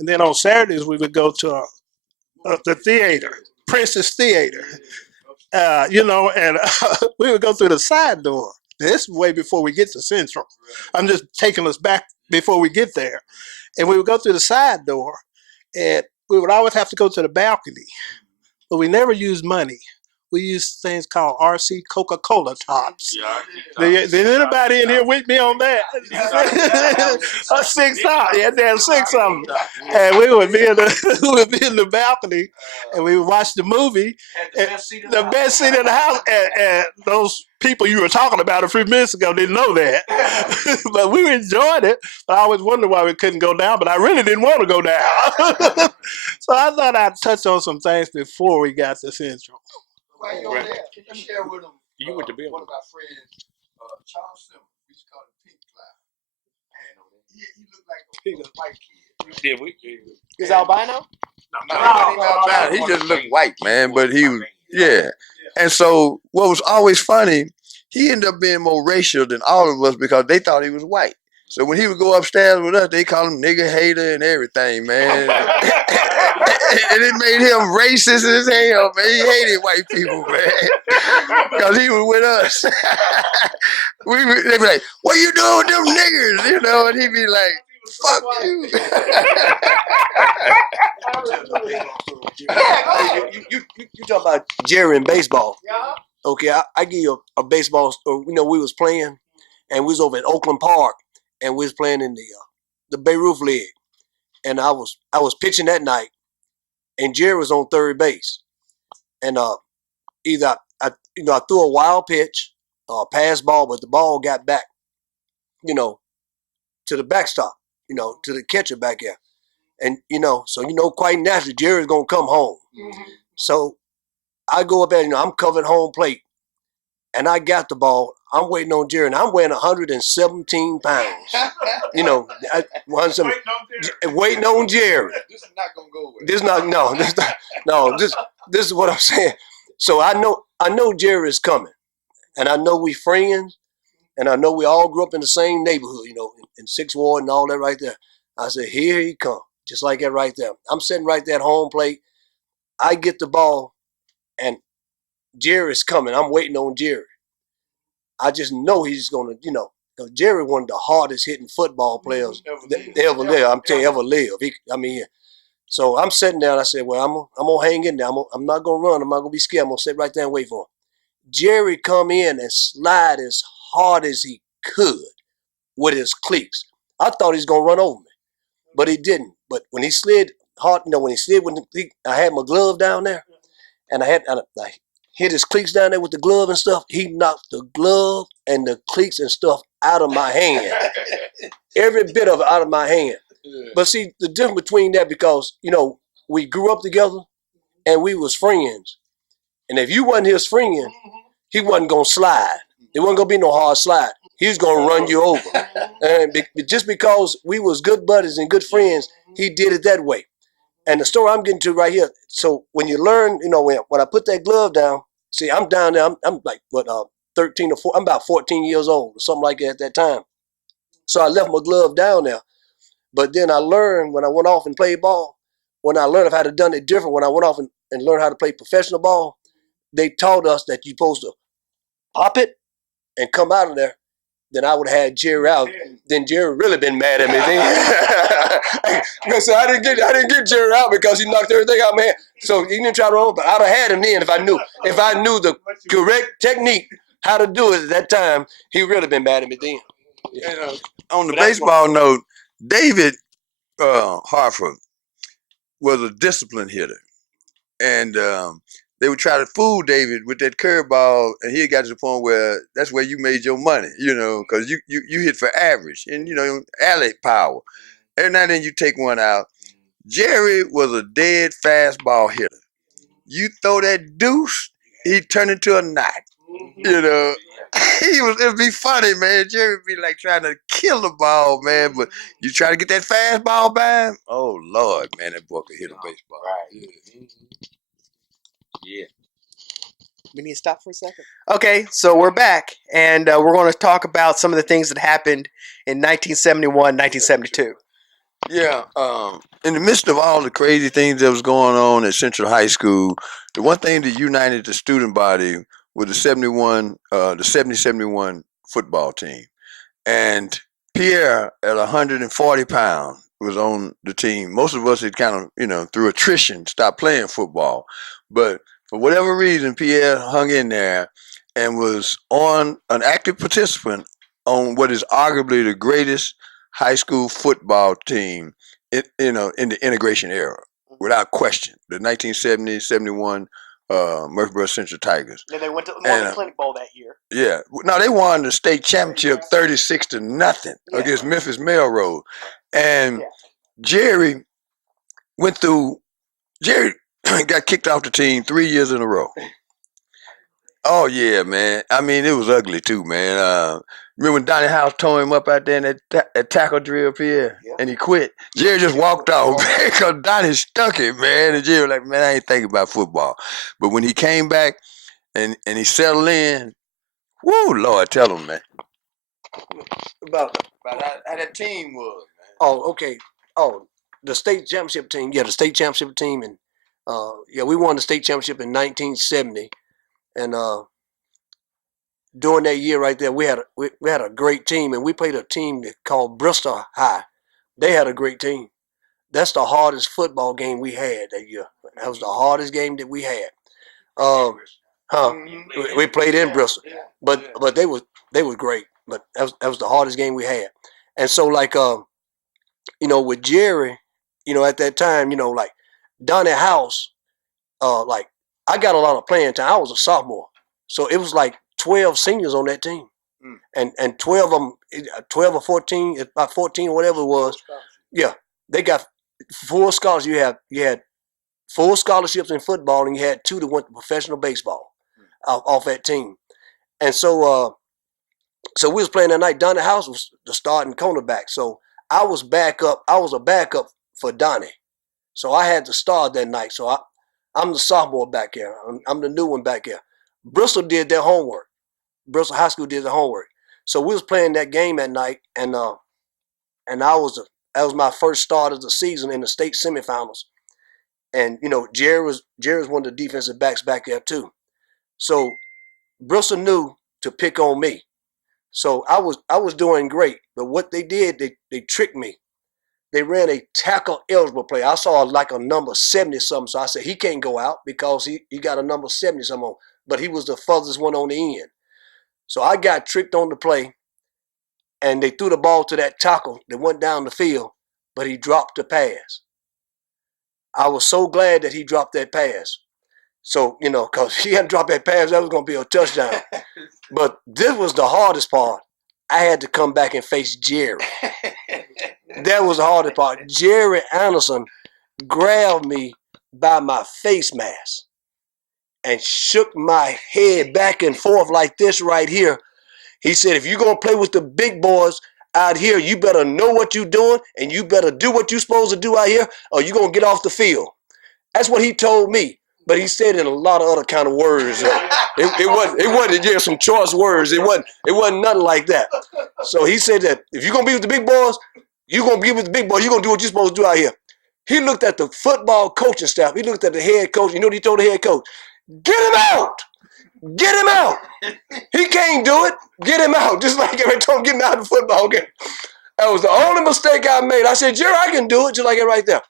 And then on Saturdays, we would go to the theater, Princess Theater, and we would go through the side door. This is way before we get to Central. I'm just taking us back before we get there. And we would go through the side door, and we would always have to go to the balcony. But we never used money. We used things called RC Coca-Cola tops. Did anybody in here with me on that? 6 tops. Yeah, damn 6 of them. And we would be in the balcony, and we would watch the movie. The best seat in the house. And those people you were talking about a few minutes ago didn't know that. But we enjoyed it. But I always wondered why we couldn't go down, but I really didn't want to go down. So I thought I'd touch on some things before we got to Central. Right over there. Can you share with them? You went to Bill. One of our friends, Charles Simmons. We used to call him Pink Cloud. He looked like a white kid. Yeah, He's albino? No, he just looked white, man. But he was, yeah. And so what was always funny, he ended up being more racial than all of us because they thought he was white. So when he would go upstairs with us, they called him nigger hater and everything, man. And it made him racist as hell, man. He hated white people, man. Because he was with us. They'd be like, what you doing with them niggers? And he'd be like, fuck you. You talk about Jerry in baseball. Yeah. Okay, I give you a baseball story. We was playing, and we was over at Oakland Park, and we was playing in the Bay Ruth League. And I was pitching that night, and Jerry was on third base. And either I threw a wild pitch, pass ball, but the ball got back, to the backstop, to the catcher back there. And, so quite naturally, Jerry's going to come home. Mm-hmm. So I go up there, I'm covered home plate. And I got the ball. I'm waiting on Jerry, and I'm weighing 117 pounds. Waiting on Jerry. This is not gonna go with it. This is what I'm saying. So I know Jerry is coming, and I know we friends, and I know we all grew up in the same neighborhood, in 6th Ward and all that right there. I said, here he come, just like that right there. I'm sitting right there at home plate. I get the ball, and Jerry's coming. I'm waiting on Jerry. I just know he's going to, because Jerry one of the hardest hitting football players ever live. I'm telling you, ever live. So I'm sitting down. I said, well, I'm going to hang in there. I'm not going to run. I'm not going to be scared. I'm going to sit right there and wait for him. Jerry come in and slide as hard as he could with his cleats. I thought he was gonna run over me, but he didn't. But when he slid hard, when he slid I had my glove down there, and I hit his cleats down there with the glove and stuff. He knocked the glove and the cleats and stuff out of my hand. Every bit of it out of my hand. But see, the difference between that, because, we grew up together and we was friends. And if you wasn't his friend, he wasn't going to slide. It wasn't going to be no hard slide. He was going to run you over. And just because we was good buddies and good friends, he did it that way. And the story I'm getting to right here. So when you learn, when I put that glove down, see, I'm down there. I'm like, 13 or 14. I'm about 14 years old or something like that at that time. So I left my glove down there. But then I learned when I went off and played ball, when I learned if I had done it different, when I went off and learned how to play professional ball, they taught us that you're supposed to pop it and come out of there. Then I would have had Jerry out. Then Jerry really been mad at me. So I didn't get Jerry out because he knocked everything out of my hand. So he didn't try to run, but I'd have had him then if I knew the correct technique how to do it at that time. He really been mad at me then. Yeah. And, on the baseball note, David Hartful was a disciplined hitter, and they would try to fool David with that curveball, and he got to the point where that's where you made your money, because you hit for average and alley power. Every now and then you take one out. Jerry was a dead fastball hitter. You throw that deuce, he turned into a knot. It'd be funny, man. Jerry would be like trying to kill the ball, man. But you try to get that fastball by him, oh Lord, man, that boy could hit a baseball. Right. Yeah. We need to stop for a second. Okay, so we're back, and we're going to talk about some of the things that happened in 1971, 1972. Yeah, in the midst of all the crazy things that was going on at Central High School, the one thing that united the student body was the 70-71 football team. And Pierre, at 140 pounds, was on the team. Most of us had kind of, through attrition, stopped playing football. But for whatever reason, Pierre hung in there and was an active participant on what is arguably the greatest high school football team in the integration era, without question. The 1970-71 Murfreesboro Central Tigers. And they won the Clinic Bowl that year. Yeah. No, they won the state championship 36-0 against Memphis Melrose. And Jerry got kicked off the team 3 years in a row. Oh, yeah, man. I mean, it was ugly, too, man. Remember when Donnie House tore him up out there in that tackle drill, Pierre? Yeah. And he quit. Jerry just walked off, man, because Donnie stuck him, man. And Jerry was like, man, I ain't thinking about football. But when he came back and he settled in, woo, Lord, tell him, man. About how that team was, man. Oh, okay. Oh, the state championship team. Yeah, the state championship team. And, we won the state championship in 1970. And during that year right there, we had a great team, and we played a team called Bristol High. They had a great team. That's the hardest football game we had that year. That was the hardest game that we had. We played in Bristol, but they was great. But that was the hardest game we had. And so with Jerry, at that time, like Donnie House, I got a lot of playing time. I was a sophomore, so it was like 12 seniors on that team, and 12 of them, 12 or 14, about 14 or whatever it was. Yeah, they got full scholarships. You had full scholarships in football, and you had 2 that went to professional baseball off that team. And so we was playing that night. Donnie House was the starting cornerback, so I was backup. I was a backup for Donnie, so I had to start that night. So I'm the sophomore back here. I'm the new one back here. Bristol did their homework. Bristol High School did their homework. So we was playing that game that night, and that was my first start of the season in the state semifinals. And Jerry was one of the defensive backs back there too. So Bristol knew to pick on me. So I was doing great, but what they did, they tricked me. They ran a tackle eligible play. I saw like a number 70 something, so I said he can't go out because he got a number 70 something on. but he was the furthest one on the end. So I got tricked on the play, and they threw the ball to that tackle that went down the field, but he dropped the pass. I was so glad that he dropped that pass. So, because he hadn't dropped that pass, that was going to be a touchdown. But this was the hardest part. I had to come back and face Jerry. That was the hardest part. Jerry Anderson grabbed me by my face mask and shook my head back and forth like this right here. He said, if you're going to play with the big boys out here, you better know what you're doing, and you better do what you're supposed to do out here, or you're going to get off the field. That's what he told me. But he said it in a lot of other kind of words. It wasn't just some choice words. It wasn't nothing like that. So he said that if you're going to be with the big boys, you're going to be with the big boys. You're going to do what you're supposed to do out here. He looked at the football coaching staff. He looked at the head coach. You know what he told the head coach? Get him out. Get him out. He can't do it. Get him out. Just like I told him, get him out of the football game. That was the only mistake I made. I said, Jerry, I can do it, just like that right there.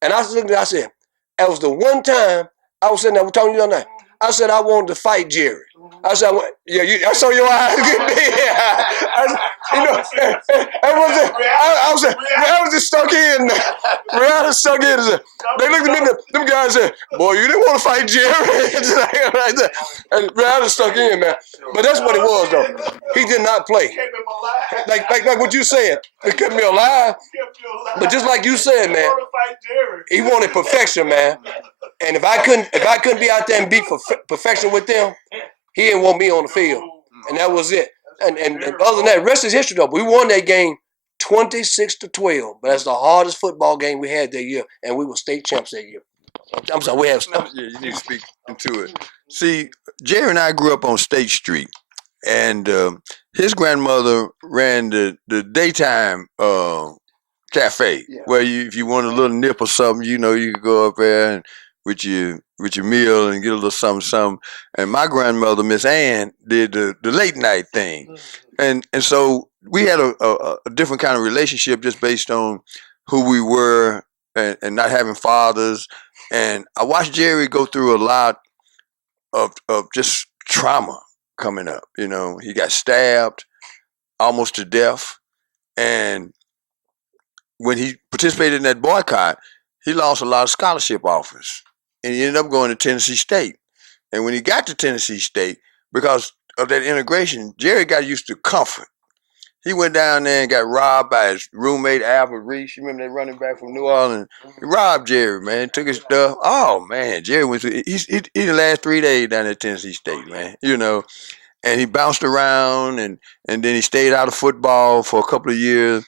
And I said, that was the one time I was sitting there talking to you the other night. I said I wanted to fight Jerry. I said, I saw your eyes get big. I was just stuck in. Rihanna stuck in. They looked at me, them guys said, boy, you didn't want to fight Jerry. And Rihanna stuck in, man. But that's what it was, though. He did not play. Like what you said. It kept me alive. But just like you said, man, he wanted perfection, man. And if I couldn't be out there and beat perfection with them, he didn't want me on the field. And that was it. And other than that, the rest is history, though. We won that game 26-12. But that's the hardest football game we had that year. And we were state champs that year. I'm sorry, we have stuff. Yeah, you need to speak into it. See, Jerry and I grew up on State Street. And his grandmother ran the daytime cafe, where if you want a little nip or something, you could go up there and with your meal and get a little something. And my grandmother, Miss Ann, did the late night thing. And so we had a different kind of relationship just based on who we were and not having fathers. And I watched Jerry go through a lot of just trauma coming up. He got stabbed almost to death. And when he participated in that boycott, he lost a lot of scholarship offers. And he ended up going to Tennessee State. And when he got to Tennessee State, because of that integration, Jerry got used to comfort. He went down there and got robbed by his roommate, Alfred Reese. You remember that running back from New Orleans? He robbed Jerry, man. Took his stuff. Oh, man. Jerry went through. He the last 3 days down at Tennessee State, man. And he bounced around, and then he stayed out of football for a couple of years.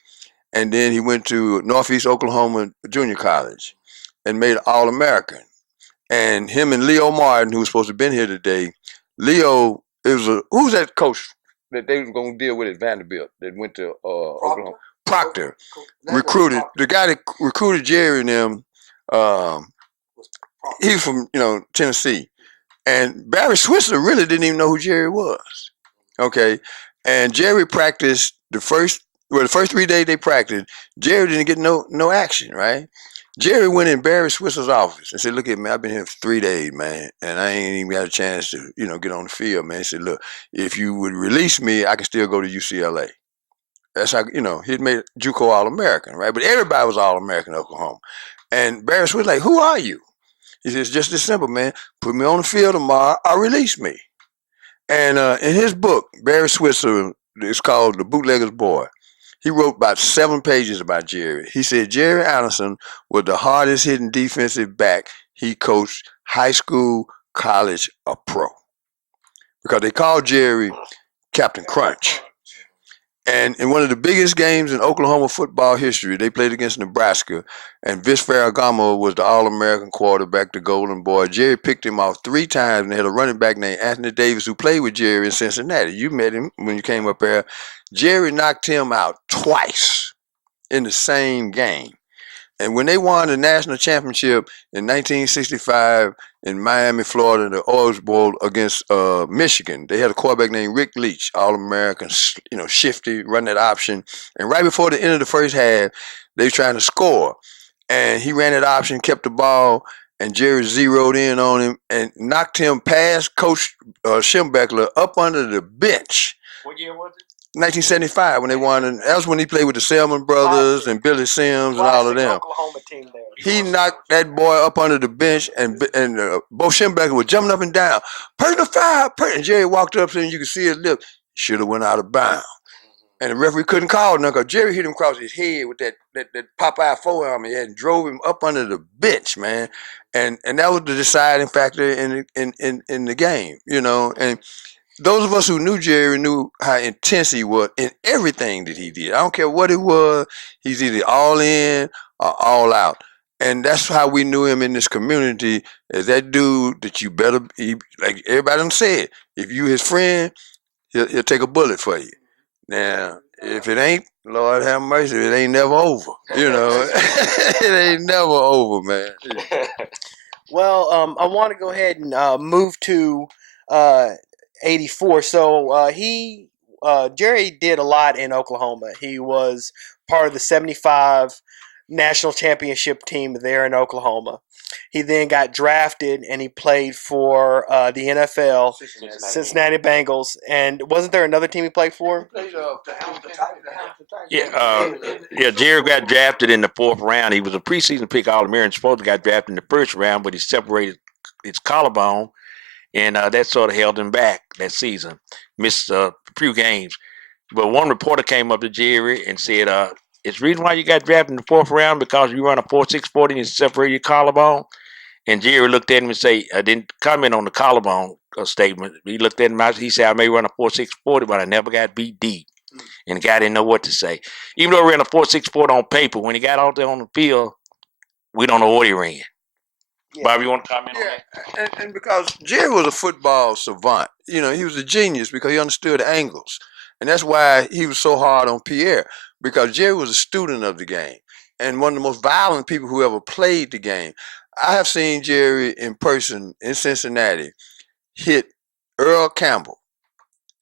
And then he went to Northeast Oklahoma Junior College and made All-American. And him and Leo Martin, who was supposed to have been here today, Leo, who's that coach that they was going to deal with at Vanderbilt that went to Oklahoma? Proctor. Recruited. The guy that recruited Jerry and them, he's from, Tennessee. And Barry Switzer really didn't even know who Jerry was. Okay. And Jerry practiced the first 3 days they practiced, Jerry didn't get no action, right? Jerry went in Barry Switzer's office and said, look at me, I've been here for 3 days, man, and I ain't even got a chance to, get on the field, man. He said, look, if you would release me, I can still go to UCLA. That's how, he'd made JUCO All-American, right? But everybody was All-American in Oklahoma. And Barry Switzer was like, who are you? He says, just this simple, man. Put me on the field tomorrow, or release me. And in his book, Barry Switzer, it's called The Bootlegger's Boy. He wrote about 7 pages about Jerry. He said Jerry Anderson was the hardest hitting defensive back he coached, high school, college, or pro. Because they called Jerry Captain Crunch. And in one of the biggest games in Oklahoma football history, they played against Nebraska, and Vince Ferragamo was the All-American quarterback, the Golden Boy. Jerry picked him off 3 times, and they had a running back named Anthony Davis who played with Jerry in Cincinnati. You met him when you came up there. Jerry knocked him out twice in the same game. And when they won the national championship in 1965 in Miami, Florida, the Orange Bowl against Michigan, they had a quarterback named Rick Leach, All-American, shifty, run that option. And right before the end of the first half, they were trying to score. And he ran that option, kept the ball, and Jerry zeroed in on him and knocked him past Coach Schembechler up under the bench. What year was it? 1975 when they won, and that was when he played with the Selman brothers and Billy Sims and all of them. Oklahoma team there. He knocked that boy up under the bench, and Bo Schembechler was jumping up and down. Personal foul, and Jerry walked up to him, and you could see his lip. Should have went out of bounds. And the referee couldn't call nothing because Jerry hit him across his head with that Popeye forearm he had and drove him up under the bench, man. And that was the deciding factor in the game, you know. And those of us who knew Jerry knew how intense he was in everything that he did. I don't care what it was. He's either all in or all out. And that's how we knew him in this community, as that dude that you better, like everybody done said, if you his friend, he'll take a bullet for you. Now, if it ain't, Lord have mercy, it ain't never over. You know, it ain't never over, man. Well, I want to go ahead and move to 84. So Jerry did a lot in Oklahoma. He was part of the 75 national championship team there in Oklahoma. He then got drafted and he played for the NFL, Cincinnati Bengals. And wasn't there another team he played for? Yeah, Jerry got drafted in the 4th round. He was a preseason pick All-American. Supposed to got drafted in the 1st round, but he separated his collarbone, and that sort of held him back that season. Missed a few games. But one reporter came up to Jerry and said, it's the reason why you got drafted in the 4th round because you run a 4.6 40 and you separate your collarbone. And Jerry looked at him and said, I didn't comment on the collarbone statement. He looked at him, he said, I may run a 4.6 40, but I never got beat deep. And the guy didn't know what to say. Even though he ran a 4.6 40 on paper, when he got out there on the field, we don't know what he ran. Yeah. Bob, you want to comment on that? And because Jerry was a football savant, you know, he was a genius because he understood the angles. And that's why he was so hard on Pierre, because Jerry was a student of the game and one of the most violent people who ever played the game. I have seen Jerry in person in Cincinnati hit Earl Campbell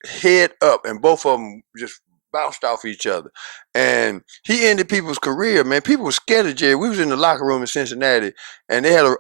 head up, and both of them just bounced off each other. And he ended people's career, man. People were scared of Jerry. We was in the locker room in Cincinnati, and they had a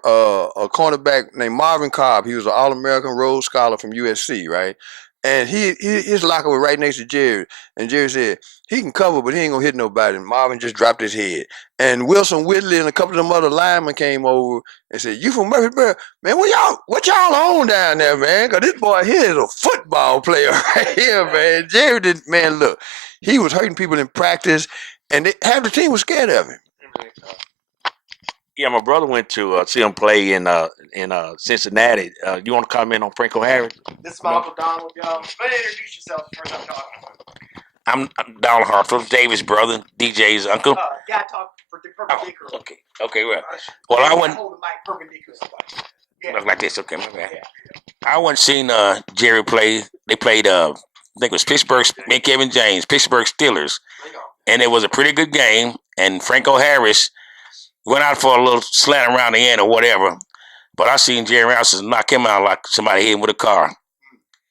cornerback named Marvin Cobb. He was an All-American Rhodes Scholar from USC, right? And his locker was right next to Jerry. And Jerry said, he can cover, but he ain't gonna hit nobody. And Marvin just dropped his head. And Wilson Whitley and a couple of them other linemen came over and said, you from Murfreesboro? Man, what y'all on down there, man? Because this boy here is a football player right here, man. Jerry didn't, man, look, he was hurting people in practice, and half the team was scared of him. Yeah, my brother went to see him play in Cincinnati. You want to comment on Franco Harris? This is my Uncle Donald, y'all. But introduce yourself first. I'm Donald Hartful, David's brother, DJ's uncle. Gotta talk perpendicular. Okay, well, I went hold the mic perpendicular. Yeah. Like this. Okay, my bad. Yeah. I went seen Jerry play. They played I think it was Pittsburgh, Kevin James, Pittsburgh Steelers, and it was a pretty good game. And Franco Harris went out for a little slant around the end or whatever, but I seen Jerry Anderson knock him out like somebody hit him with a car.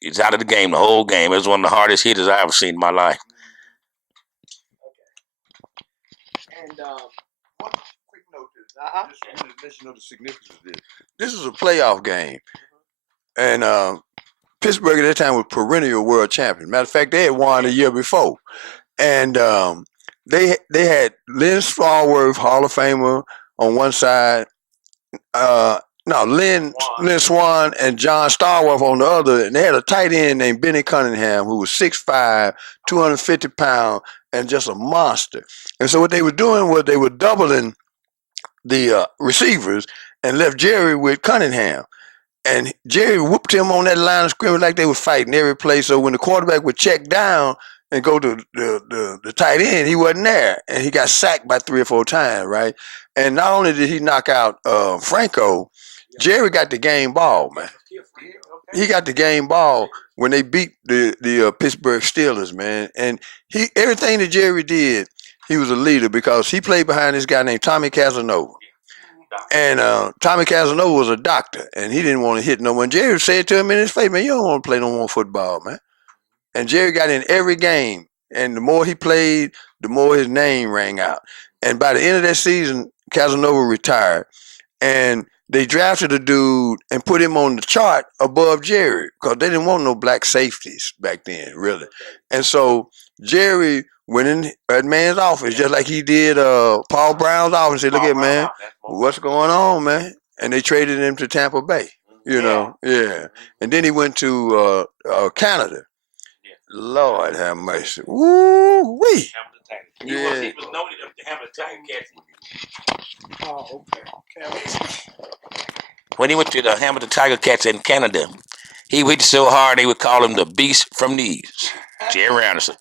He's out of the game the whole game. It was one of the hardest hitters I ever seen in my life. And one quick note just mention of the significance of this. This is a playoff game, and Pittsburgh at that time was perennial world champion. Matter of fact, they had won the year before, and they had Lynn Smallworth, Hall of Famer, on one side. Lynn Swan and John Starworth on the other, and they had a tight end named Benny Cunningham who was 6'5", 250 pounds, and just a monster. And so what they were doing was they were doubling the receivers and left Jerry with Cunningham. And Jerry whooped him on that line of scrimmage like they were fighting every play. So when the quarterback would check down and go to the tight end, he wasn't there. And he got sacked by 3 or 4 times, right? And not only did he knock out Franco, Jerry got the game ball, man. He got the game ball when they beat the Pittsburgh Steelers, man. And everything that Jerry did, he was a leader because he played behind this guy named Tommy Casanova. And Tommy Casanova was a doctor, and he didn't want to hit no one. Jerry said to him in his face, man, you don't want to play no more football, man. And Jerry got in every game, and the more he played, the more his name rang out. And by the end of that season, Casanova retired. And they drafted a dude and put him on the chart above Jerry because they didn't want no black safeties back then, really. And so Jerry went in that man's office just like he did Paul Brown's office and said, "Look at man, what's going on, man?" And they traded him to Tampa Bay. You know, yeah. And then he went to Canada. Lord have mercy. Woo wee. He was noted to have a Tiger Cats. Oh, okay. When he went to the Hamilton Tiger Cats in Canada, he hit so hard they would call him the Beast from the East. Jerry Anderson.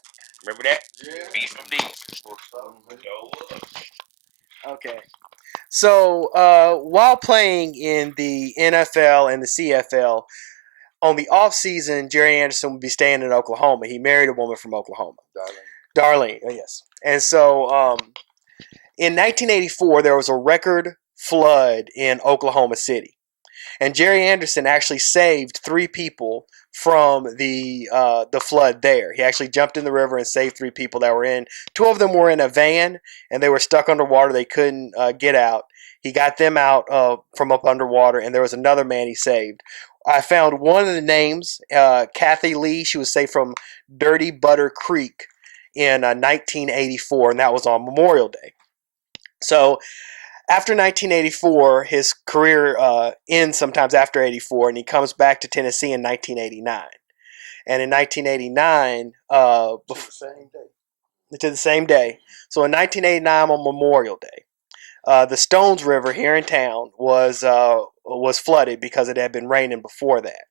Remember that? Yeah. Beast from the East. Okay. So while playing in the NFL and the CFL, on the off season, Jerry Anderson would be staying in Oklahoma. He married a woman from Oklahoma, Darlene. Yes. And so in 1984, there was a record flood in Oklahoma City. And Jerry Anderson actually saved 3 people from the flood there. He actually jumped in the river and saved 3 people that were in. 2 of them were in a van, and they were stuck underwater. They couldn't get out. He got them out from up underwater, and there was another man he saved. I found one of the names, Kathy Lee. She was saved from Dirty Butter Creek in 1984, and that was on Memorial Day. So after 1984, his career ends sometimes after 84, and he comes back to Tennessee in 1989. And in 1989, to the same day. So in 1989 on Memorial Day, the Stones River here in town was flooded because it had been raining before that.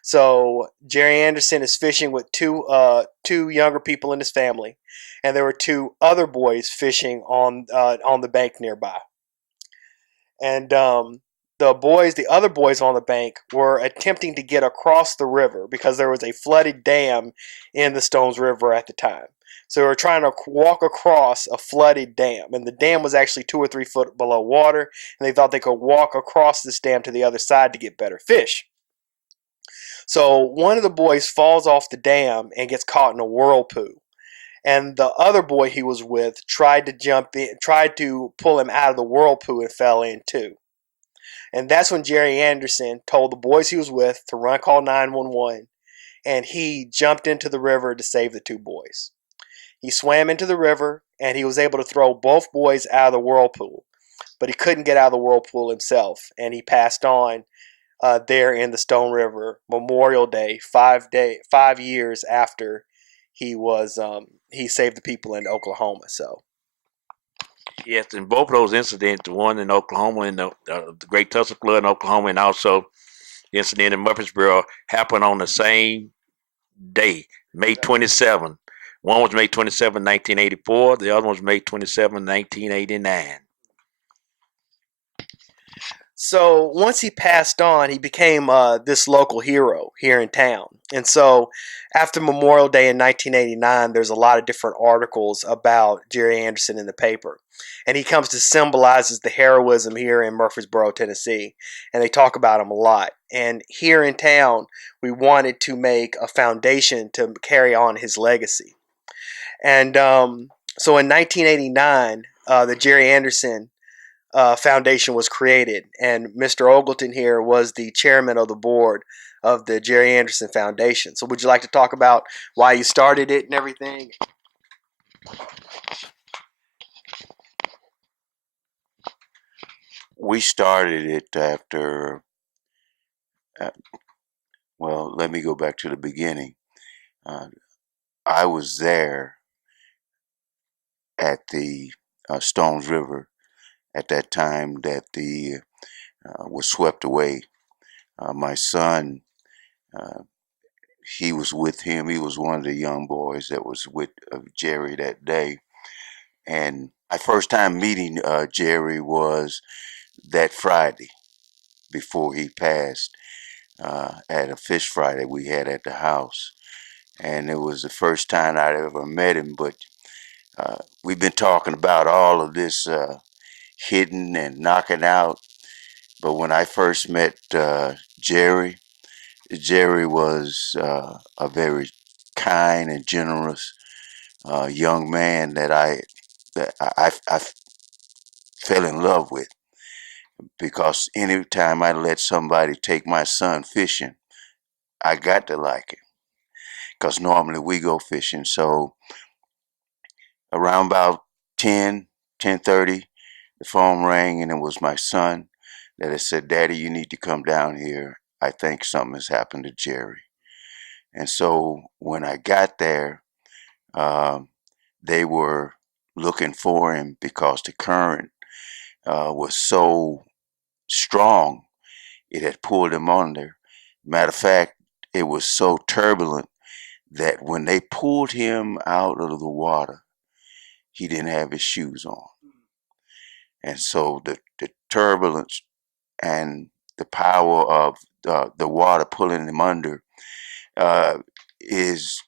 So Jerry Anderson is fishing with two younger people in his family, and there were 2 other boys fishing on the bank nearby. And the other boys on the bank were attempting to get across the river because there was a flooded dam in the Stones River at the time. So they were trying to walk across a flooded dam, and the dam was actually 2 or 3 foot below water, and they thought they could walk across this dam to the other side to get better fish. So one of the boys falls off the dam and gets caught in a whirlpool. And the other boy he was with tried to pull him out of the whirlpool and fell in too. And that's when Jerry Anderson told the boys he was with to call 911, and he jumped into the river to save the 2 boys. He swam into the river, and he was able to throw both boys out of the whirlpool, but he couldn't get out of the whirlpool himself, and he passed on there in the Stone River Memorial Day, 5 years after he saved the people in Oklahoma. So Yes, in both of those incidents, the one in Oklahoma and the Great Tulsa Flood in Oklahoma, and also the incident in Murfreesboro, happened on the same day, May 27. One was May 27, 1984. The other one was May 27, 1989. So once he passed on, he became this local hero here in town. And so after Memorial Day in 1989, there's a lot of different articles about Jerry Anderson in the paper. And he comes to symbolize the heroism here in Murfreesboro, Tennessee. And they talk about him a lot. And here in town, we wanted to make a foundation to carry on his legacy. And so in 1989, the Jerry Anderson Foundation was created, and Mr. Ogleton here was the chairman of the board of the Jerry Anderson Foundation. So would you like to talk about why you started it and everything? We started it after, well, let me go back to the beginning. I was there at the Stones River at that time that the was swept away. My son, he was with him. He was one of the young boys that was with Jerry that day. And my first time meeting Jerry was that Friday before he passed at a fish fry that we had at the house. And it was the first time I'd ever met him, but we've been talking about all of this hitting and knocking out. But when I first met Jerry, Jerry was a very kind and generous young man that I fell in love with. because anytime I let somebody take my son fishing, I got to like it, because normally we go fishing. So around about 10:30, the phone rang, and it was my son that had said, "Daddy, you need to come down here. I think something has happened to Jerry." And so when I got there, um, they were looking for him because the current was so strong, it had pulled him under. Matter of fact, it was so turbulent that when they pulled him out of the water, he didn't have his shoes on. And so the turbulence and the power of the water pulling him under uh, is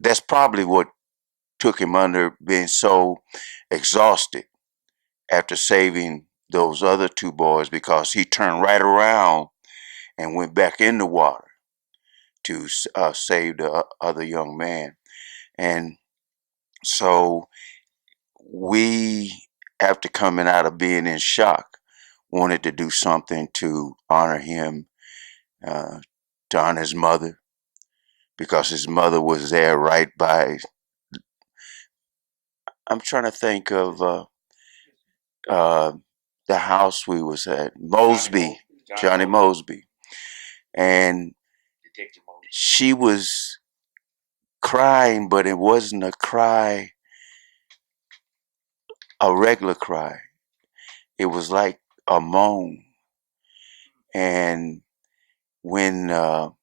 that's probably what took him under, being so exhausted after saving those other two boys, because he turned right around and went back in the water to save the other young man. And so we, after coming out of being in shock, wanted to do something to honor him, uh, to honor his mother, because his mother was there right by. I'm trying to think of uh, the house we was at, Mosby, Johnny Mosby, and she was crying, but it wasn't a cry, a regular cry. It was like a moan. And when the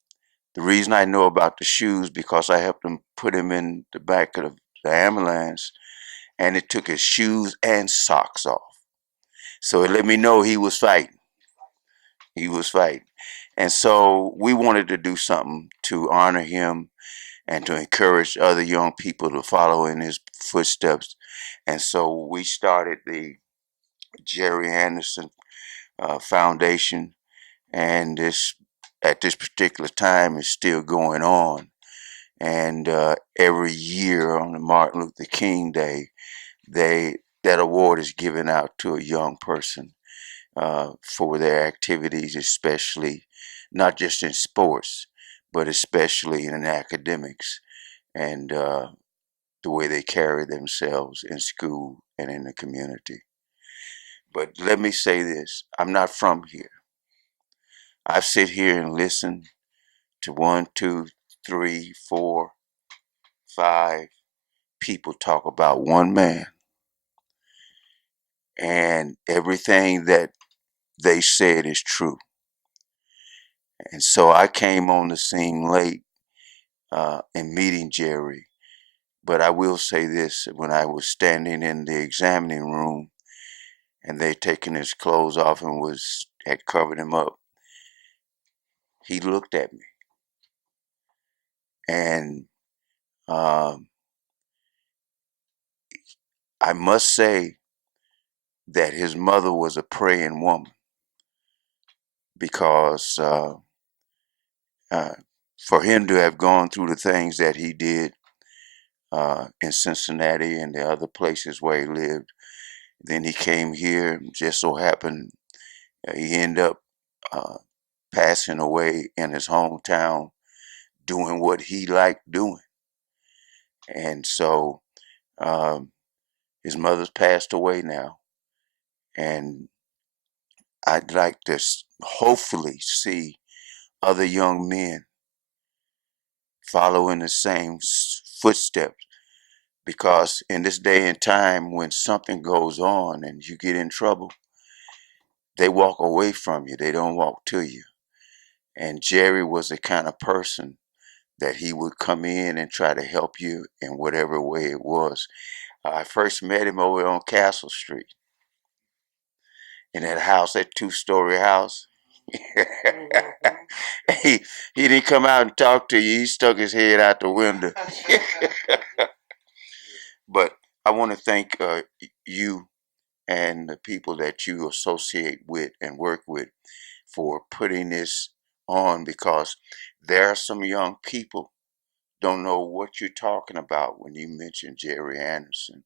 reason I know about the shoes, because I helped him put him in the back of the ambulance, and it took his shoes and socks off. So it let me know he was fighting. He was fighting. And so we wanted to do something to honor him and to encourage other young people to follow in his footsteps. And so we started the Jerry Anderson Foundation, and this at this particular time is still going on. And every year on the Martin Luther King Day, that award is given out to a young person for their activities, especially not just in sports, but especially in academics, and the way they carry themselves in school and in the community. But let me say this, I'm not from here. I sit here and listen to 1, 2, 3, 4, 5 people talk about one man, and everything that they said is true. And so I came on the scene late in meeting Jerry. But I will say this, when I was standing in the examining room and they taken his clothes off and had covered him up, he looked at me. And um, I must say that his mother was a praying woman, because uh, for him to have gone through the things that he did in Cincinnati and the other places where he lived, then he came here, just so happened he ended up uh, passing away in his hometown doing what he liked doing. And so um, his mother's passed away now. And I'd like to hopefully see other young men follow in the same footsteps, because in this day and time, when something goes on and you get in trouble, they walk away from you. They don't walk to you. And Jerry was the kind of person that he would come in and try to help you in whatever way it was. I first met him over on Castle Street in that house, that 2-story house. he he didn't come out and talk to you. He stuck his head out the window. But I want to thank you and the people that you associate with and work with for putting this on, because there are some young people don't know what you're talking about when you mention Jerry Anderson.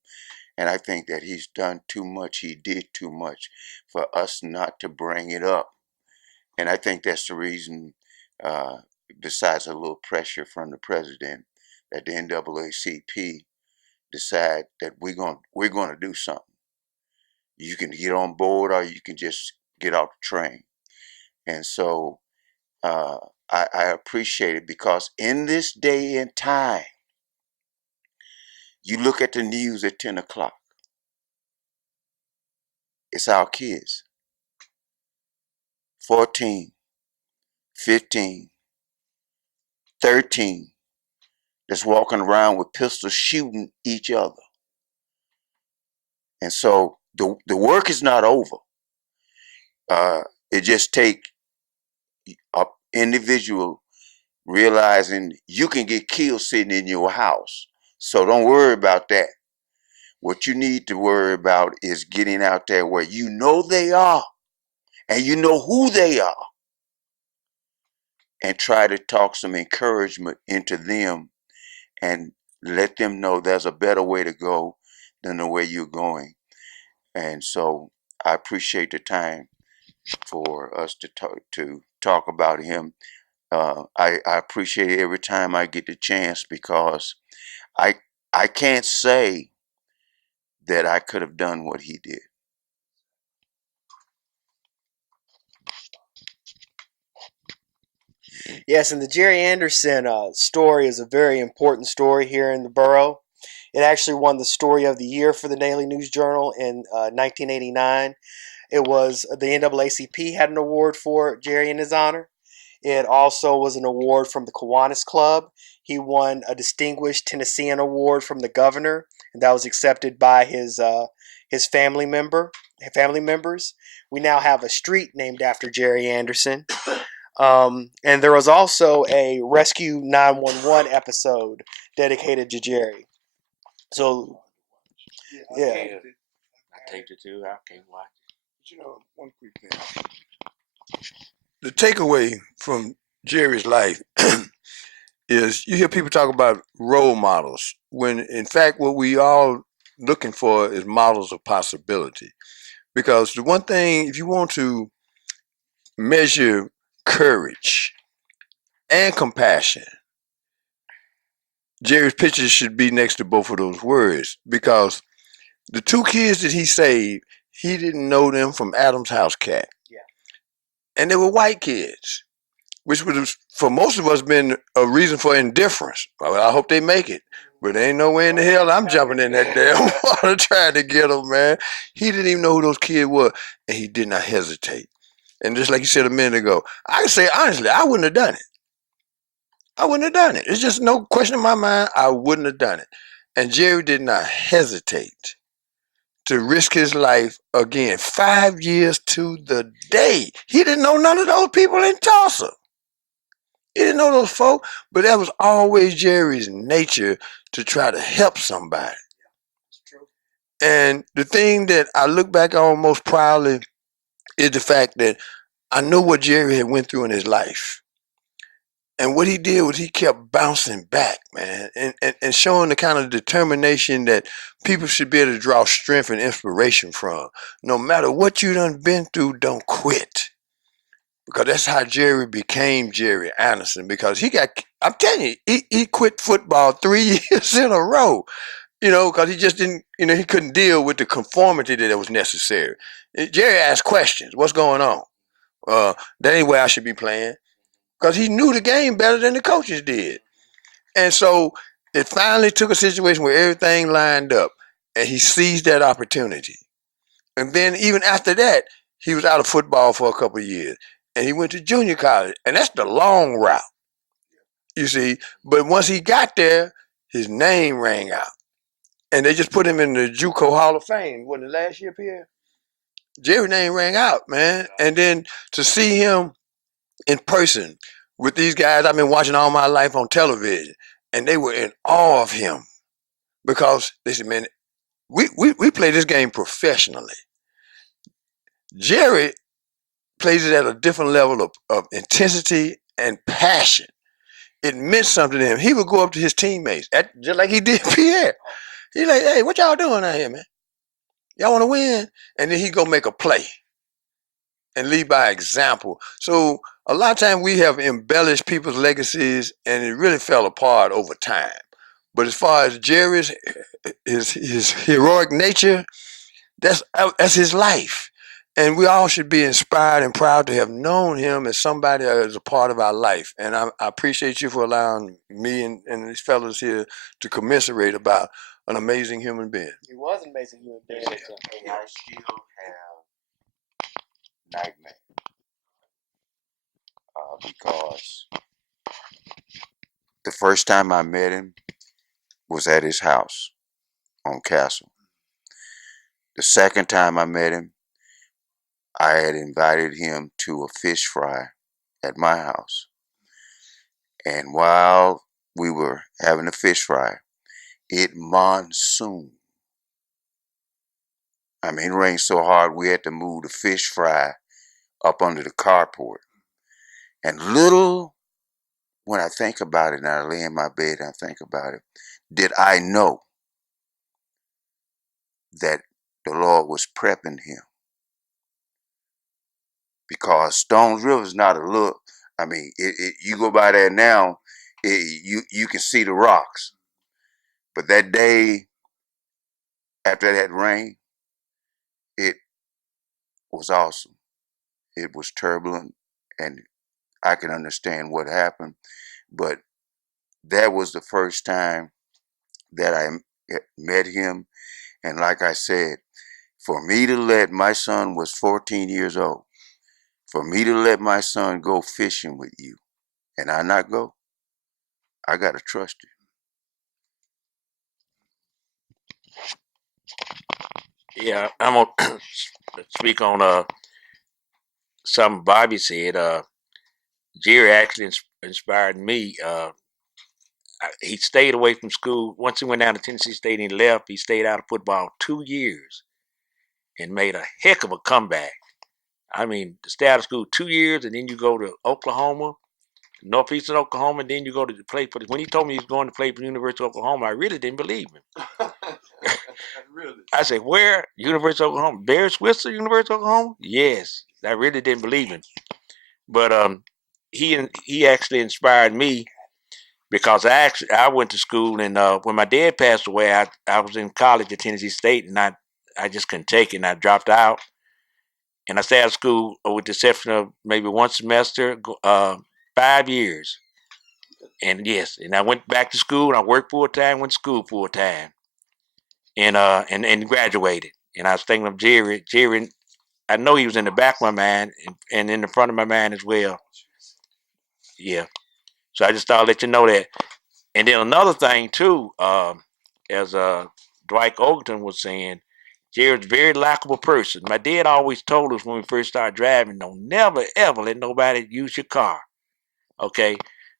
And I think that he's done too much. He did too much for us not to bring it up. And I think that's the reason, besides a little pressure from the president, that the NAACP decide that we're gonna do something. You can get on board, or you can just get off the train. And so I appreciate it, because in this day and time, you look at the news at 10 o'clock. It's our kids, 14, 15, 13, that's walking around with pistols shooting each other. And so the work is not over. It just take an individual realizing you can get killed sitting in your house. So don't worry about that. What you need to worry about is getting out there where you know they are and you know who they are, and try to talk some encouragement into them and let them know there's a better way to go than the way you're going. And so I appreciate the time for us to talk about him. I appreciate it every time I get the chance, because I can't say that I could have done what he did. Yes, and the Jerry Anderson story is a very important story here in the borough. It actually won the Story of the Year for the Daily News Journal in 1989. It was the NAACP had an award for Jerry in his honor. It also was an award from the Kiwanis Club. He won a Distinguished Tennessean Award from the governor, and that was accepted by his family members. We now have a street named after Jerry Anderson. And there was also a Rescue 911 episode dedicated to Jerry. So, yeah. I taped it too. I can't watch it. But you know, one quick thing. The takeaway from Jerry's life is you hear people talk about role models, when in fact what we all looking for is models of possibility. Because the one thing, if you want to measure courage and compassion, Jerry's pictures should be next to both of those words, because the two kids that he saved, he didn't know them from Adam's house cat. Yeah. And they were white kids, which would have, for most of us, been a reason for indifference. Well, I hope they make it, but there ain't no way in the hell I'm jumping in that damn water trying to get them, man. He didn't even know who those kids were, and he did not hesitate. And just like you said a minute ago, I can say honestly, I wouldn't have done it. I wouldn't have done it. It's just no question in my mind, I wouldn't have done it. And Jerry did not hesitate to risk his life again, 5 years to the day. He didn't know none of those people in Tulsa. He didn't know those folk, but that was always Jerry's nature, to try to help somebody. And the thing that I look back on most proudly is the fact that I know what Jerry had went through in his life. And what he did was he kept bouncing back, man, and showing the kind of determination that people should be able to draw strength and inspiration from. No matter what you done been through, don't quit. Because that's how Jerry became Jerry Anderson. Because I'm telling you, he quit football 3 years in a row. Because he just didn't, he couldn't deal with the conformity that was necessary. Jerry asked questions. What's going on? That ain't where I should be playing. Because he knew the game better than the coaches did. And so it finally took a situation where everything lined up, and he seized that opportunity. And then even after that, he was out of football for a couple of years, and he went to junior college, and that's the long route, you see. But once he got there, his name rang out, and they just put him in the JUCO Hall of Fame. Wasn't it last year, Pierre? Jerry's name rang out, man. And then to see him in person with these guys I've been watching all my life on television, and they were in awe of him, because they said, man, we play this game professionally. Jerry plays it at a different level of intensity and passion. It meant something to him. He would go up to his teammates, just like he did Pierre. He's like, hey, what y'all doing out here, man? Y'all want to win? And then he go make a play and lead by example. So a lot of times we have embellished people's legacies, and it really fell apart over time. But as far as Jerry's, his heroic nature, that's his life. And we all should be inspired and proud to have known him as somebody that is a part of our life. And I appreciate you for allowing me and these fellows here to commiserate about an amazing human being. He was an amazing human being. And I still have nightmares because the first time I met him was at his house on Castle. The second time I met him, I had invited him to a fish fry at my house. And while we were having a fish fry, it monsooned. I mean, it rained so hard we had to move the fish fry up under the carport. And little, when I think about it, and I lay in my bed and I think about it, did I know that the Lord was prepping him. Because Stones River is not a look. I mean, you go by there now, you can see the rocks. But that day after that rain, it was awesome. It was turbulent, and I can understand what happened. But that was the first time that I met him. And like I said, for me to let, my son was 14 years old, for me to let my son go fishing with you and I not go, I got to trust you. Yeah, I'm gonna speak on something Bobby said. Jerry actually inspired me. He stayed away from school. Once he went down to Tennessee State and he left, he stayed out of football 2 years and made a heck of a comeback. I mean, to stay out of school 2 years and then you go to Oklahoma, Northeastern Oklahoma, and then you go to play for. When he told me he was going to play for the University of Oklahoma, I really didn't believe him. Really? I said, "Where? University of Oklahoma? Barry Switzer, University of Oklahoma?" Yes, I really didn't believe him. But he actually inspired me because I went to school, and when my dad passed away, I was in college at Tennessee State, and I just couldn't take it, and I dropped out. And I stayed out of school with the exception of maybe one semester, 5 years. And yes, and I went back to school, and I worked full time, went to school full time, and graduated. And I was thinking of Jerry. Jerry, I know he was in the back of my mind and in the front of my mind as well. Yeah. So I just thought I'd let you know that. And then another thing too, as Dwight Ogleton was saying, Jerry's a very likable person. My dad always told us when we first started driving, don't never ever let nobody use your car. Okay.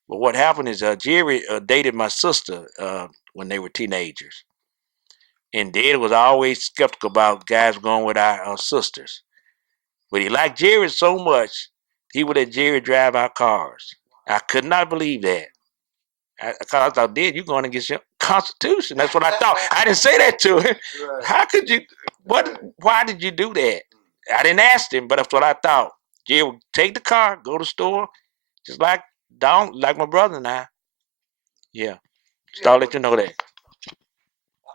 But what happened is Jerry dated my sister when they were teenagers. And Dad was always skeptical about guys going with our sisters. But he liked Jerry so much, he would let Jerry drive our cars. I could not believe that. I thought, Dad, you're going against your Constitution. That's what I thought. I didn't say that to him. Right. How could you? What? Why did you do that? I didn't ask him, but that's what I thought. Jerry would take the car, go to the store, just like my brother and I. Yeah. Just thought I'd let you know that.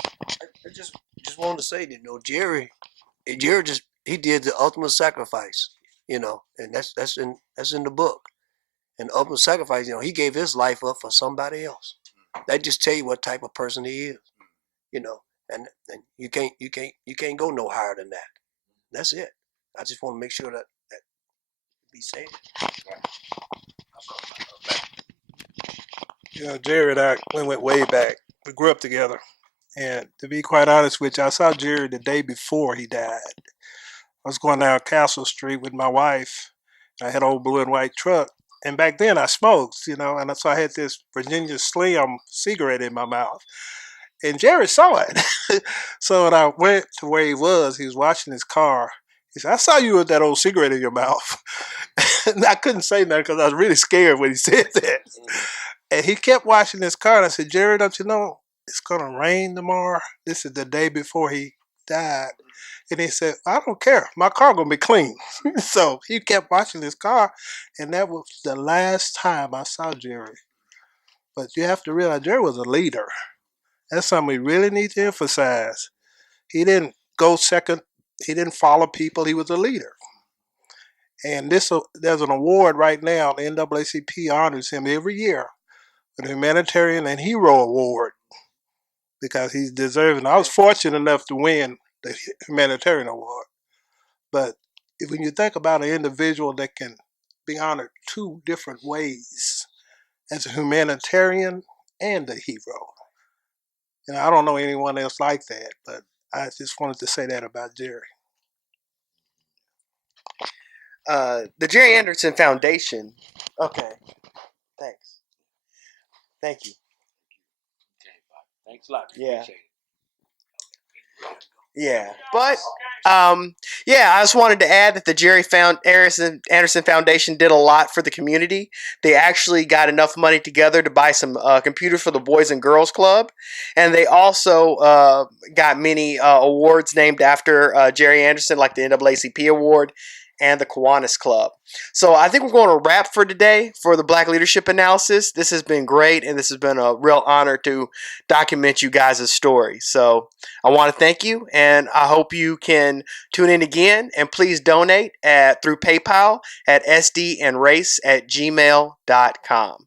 I just wanted to say that, Jerry just he did the ultimate sacrifice, and that's in the book. And the ultimate sacrifice, he gave his life up for somebody else. That just tell you what type of person he is, and you can't go no higher than that. That's it. I just want to make sure that be said. Jerry and I went way back. We grew up together. And to be quite honest with you, I saw Jerry the day before he died. I was going down Castle Street with my wife. I had an old blue and white truck. And back then I smoked, and so I had this Virginia Slim cigarette in my mouth. And Jerry saw it. So when I went to where he was washing his car. He said, "I saw you with that old cigarette in your mouth." And I couldn't say nothing because I was really scared when he said that. And he kept washing his car. And I said, "Jerry, don't you know it's going to rain tomorrow. This is the day before he died. And he said, I don't care. My car going to be clean. So he kept washing his car. And that was the last time I saw Jerry. But you have to realize Jerry was a leader. That's something we really need to emphasize. He didn't go second. He didn't follow people. He was a leader. And there's an award right now. The NAACP honors him every year, the Humanitarian and Hero Award, because he's deserving. I was fortunate enough to win the Humanitarian Award. But when you think about an individual that can be honored two different ways, as a humanitarian and a hero, I don't know anyone else like that, but I just wanted to say that about Jerry. The Jerry Anderson Foundation. Okay, thanks. Thank you. Thanks a lot. Yeah. Appreciate it. Yeah, but I just wanted to add that the Jerry Anderson Foundation did a lot for the community. They actually got enough money together to buy some computers for the Boys and Girls Club, and they also got many awards named after Jerry Anderson, like the NAACP Award and the Kiwanis Club. So I think we're going to wrap for today for the Black Leadership Analysis. This has been great, and this has been a real honor to document you guys' story. So I want to thank you, and I hope you can tune in again, and please donate through PayPal at sdandrace@gmail.com.